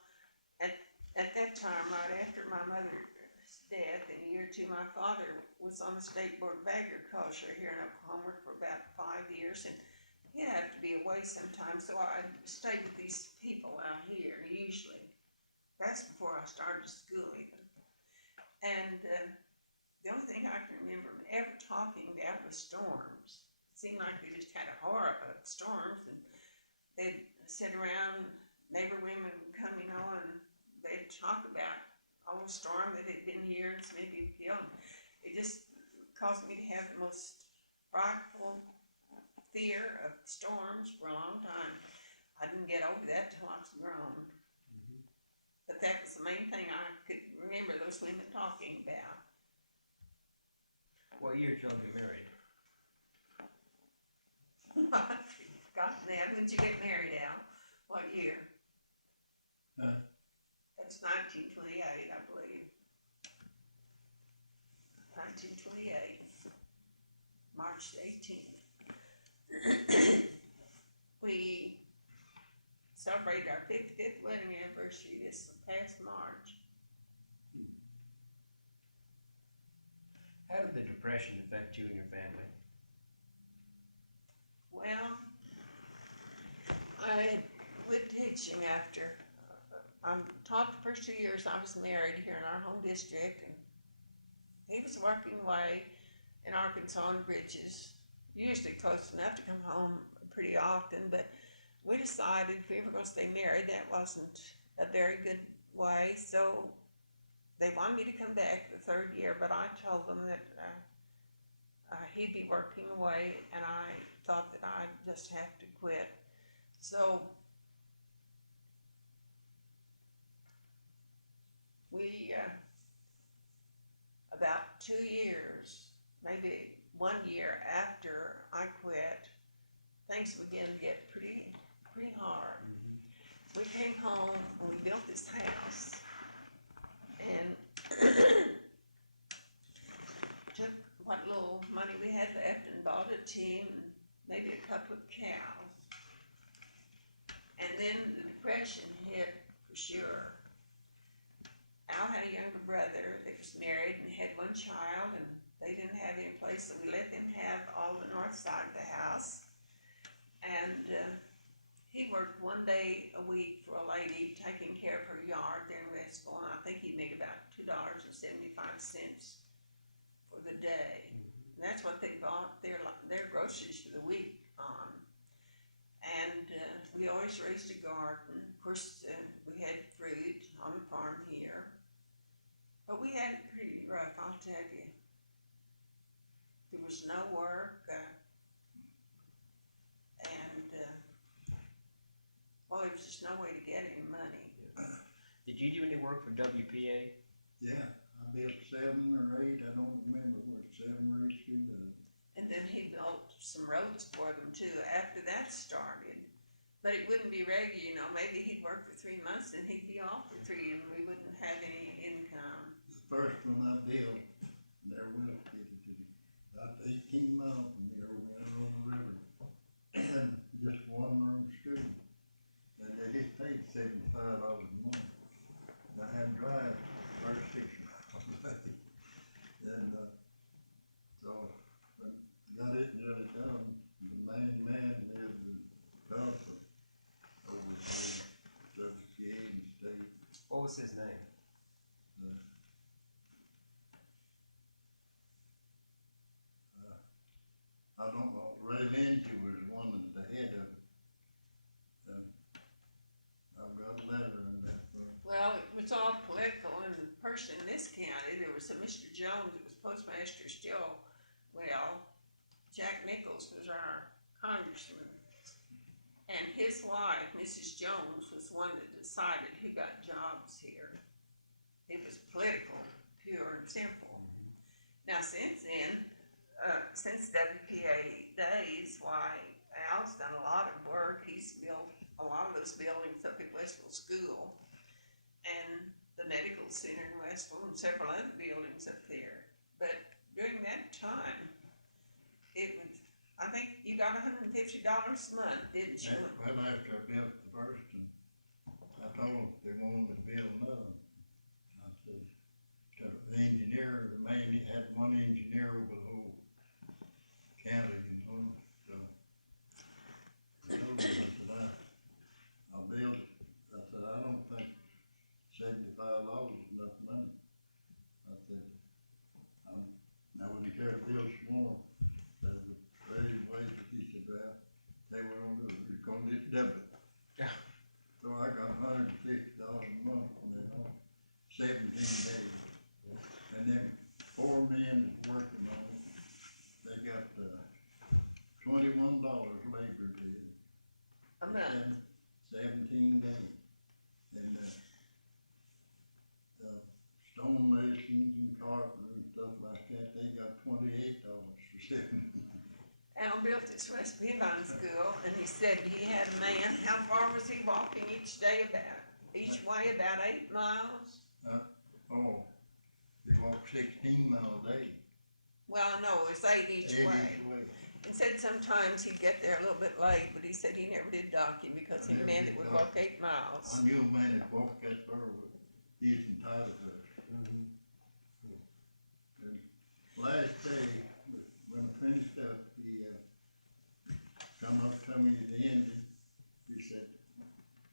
at that time, right after my mother's death, in a year or two, my father was on the State Board of Agriculture here in Oklahoma for about 5 years, and he'd have to be away sometimes, so I stayed with these people out here, usually. That's before I started school even. And the only thing I can remember them ever talking about was storms. It seemed like they just had a horror of storms, and they'd sit around, neighbor women would come, you know, and they'd talk about a storm that had been here and so many people killed. It just caused me to have the most frightful fear of storms for a long time. I didn't get over that till I was grown. But that was the main thing I could remember those women talking about. What year did y'all get married? I've forgotten that. When did you get married, Al? What year? That's 1928, I believe. 1928, March the 18th. We celebrated our 55th wedding anniversary this past March. How did the Depression affect you and your family? Well, I quit teaching after, I taught the first 2 years I was married here in our home district, and he was working away in Arkansas on bridges, usually close enough to come home pretty often, but we decided if we were going to stay married, that wasn't a very good way, so they wanted me to come back the third year, but I told them that he'd be working away, and I thought that I'd just have to quit. So we, about 2 years, maybe 1 year after I quit, things began to get pretty hard. We came home and we built this house, and took what little money we had left and bought a team and maybe a couple of cows. And then the Depression hit for sure. Al had a younger brother that was married and had one child, and they didn't have any place, so we let them have all the north side of the house. And he worked 1 day a week for a lady taking care of her yard there in Westville, and I think he made about $2.75 for the day. And that's what they bought their groceries for the week on. And we always raised a garden. Of course, we had fruit on the farm here. But we had it pretty rough, I'll tell you. There was no work, well, there was just no way to get any money. Did you do any work for WPA? Yeah, I built 7 or 8, I don't remember what, 7 or 8 schools. And then he built some roads for them too after that started. But it wouldn't be regular, you know, maybe he'd work for 3 months and he'd be off for 3 and we wouldn't have any income. The first one I built, there was about 18 miles from here, we went on the river. And just one room school. And they just paid $75 a month. And I had to drive the first 6 miles. And so I got it done. The main man lived in Tulsa over there, WPA and state. What was his name? I don't know, Ray Lindsay was one at the head of it. I've got a letter in that from. Well, it was all political, and the person in this county, there was a Mr. Jones that was postmaster still. Well, Jack Nichols was our congressman, and his wife, Mrs. Jones, was one that decided who got jobs here. It was political, pure and simple. Now, since then, since WPA days, why, Al's done a lot of work. He's built a lot of those buildings up at Westville School and the medical center in Westville and several other buildings up there. But during that time, it was, I think you got $150 a month, didn't you? Well, after I built the first one, I told them if they wanted to build another. I said, to the engineer, the man, he had one engineer over the whole county, you know, so I told him, I said, I'll build it. I said, I don't think $75 is enough money. I said, I wouldn't care to build some more. There was a raise wages. He said, well, they were on the, you're gonna get double it. Yeah. So I got $150 a month from them on 17 days. And then 4 men is working on it. They got $21 labor bid. A month. 17 days. And stone masons and carpenters and stuff like that, they got $28 for 7. Al built this West Peavine School, and he said he had a man. How far was he walking each day? About each way about 8 miles. Oh, they walk 16 miles a day. Well, no, it's 8 each 8 way. each way. And said sometimes he'd get there a little bit late, but he said he never did dock him because I he never meant did it would dock walk him. 8 miles. I knew a man that walked that far with, he's entitled to it. And last day, when I finished up, he, come up to me at the end, and he said,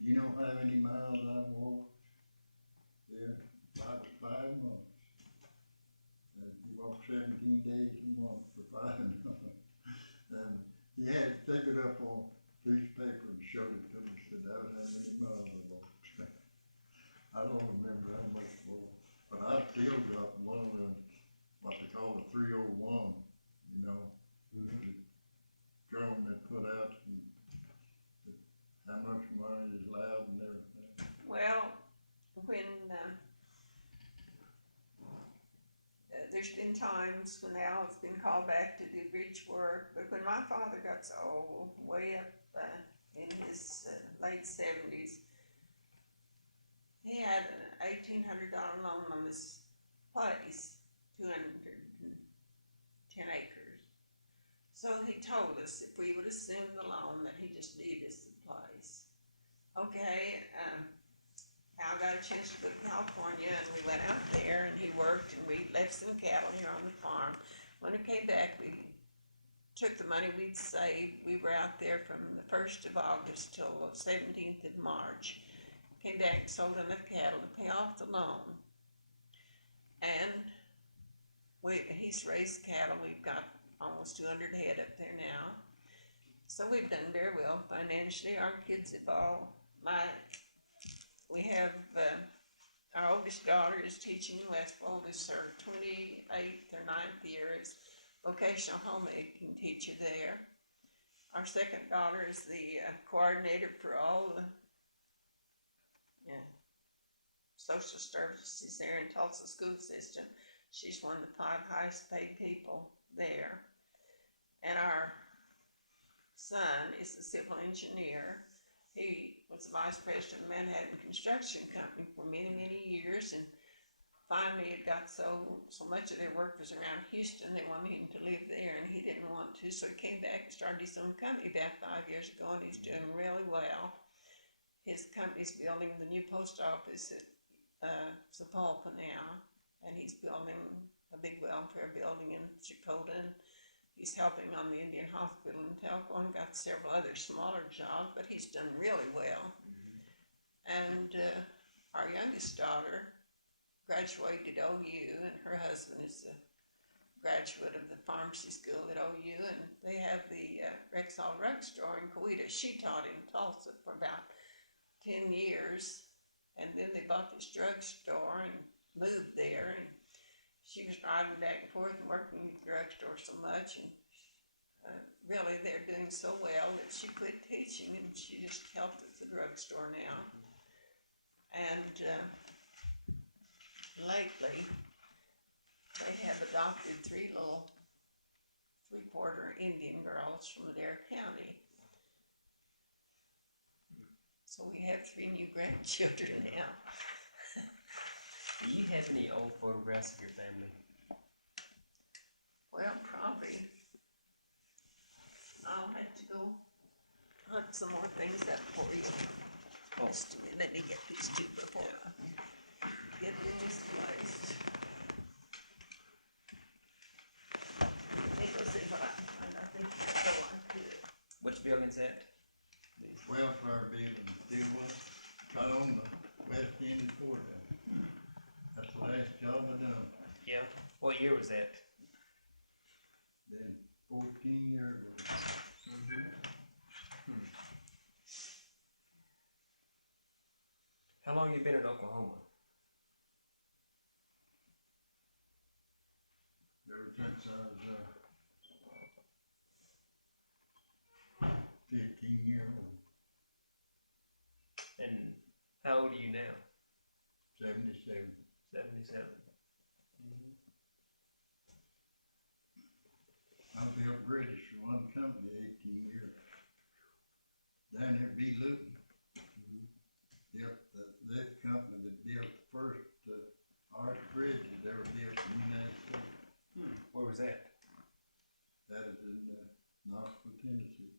you know how many miles I've walked? Yeah, about 5 months. And he walked 17 days a month for 5 months. And he had it figured up on a piece of paper and showed it to me, said that was how many miles I walked. I don't remember how much more, but I still got one of them, what they call the 301, you know, the drone that put out and how much money is allowed and everything. Well, when, there's been times when Al's been called back to do bridge work, but when my father got so old, way up in his late 70s, he had an $1,800 loan on this place, 210 acres. So he told us if we would assume the loan that he just deed us the place. Okay, Al got a chance to go to California and we went out there and he worked and we left some cattle here on the farm. When we came back, we took the money we'd saved. We were out there from the 1st of August till the 17th of March. Came back and sold enough cattle to pay off the loan. And he's raised cattle. We've got almost 200 head up there now. So we've done very well financially. Our kids have all, we have, our oldest daughter is teaching in Westfield. This is her 28th or 9th year as vocational homemaking teacher there. Our second daughter is the coordinator for all the social services there in Tulsa school system. She's one of the 5 highest paid people there. And our son is a civil engineer. He was the vice president of Manhattan Construction Company for many, many years, and finally it got so much of their work was around Houston, they wanted him to live there, and he didn't want to, so he came back and started his own company about 5 years ago, and he's doing really well. His company's building the new post office at Tahlequah now, and he's building a big welfare building in Dakota, and he's helping on the Indian Hospital in Tahlequah and got several other smaller jobs, but he's done really well. And our youngest daughter graduated at OU, and her husband is a graduate of the pharmacy school at OU, and they have the Rexall drugstore in Coweta. She taught in Tulsa for about 10 years, and then they bought this drugstore and moved there, and she was driving back and forth and working at the drugstore so much, and really they're doing so well that she quit teaching and she just helped at the drugstore now. And lately they have adopted 3 little 3-quarter Indian girls from Adair County. So we have 3 new grandchildren now. Do you have any old photographs of your family? Well, probably. I'll have to go hunt some more things up for you. Just a minute, let me get these 2 before I get misplaced. Let me go see what I can find. I think that's the one too. Which building's that? Welfare building, still was, right on the west end of Fordham. That's the last job I done. Yeah. What year was that? Then 14 years ago. How long you been in Oklahoma? Ever since I was 15 years old. And how old are you now? 77. 77. I built British for one company 18 years. Down there be Luton. Yep, that company that built the first, arch bridge that ever built in the United States. Where was that? That is in, Knoxville, Tennessee.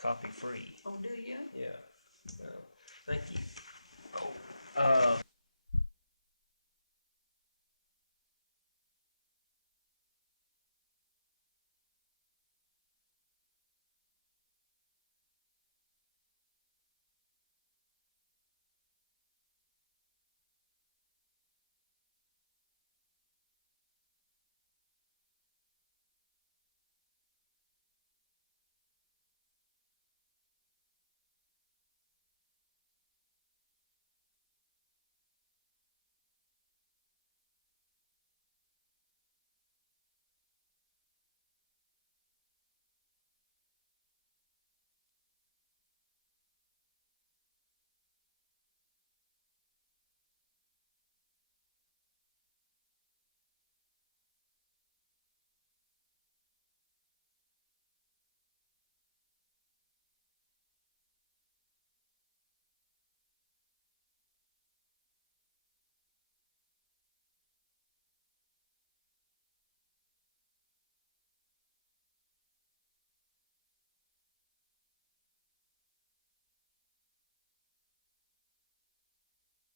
Copy free. Oh, do you? Yeah. Well, thank you. Oh,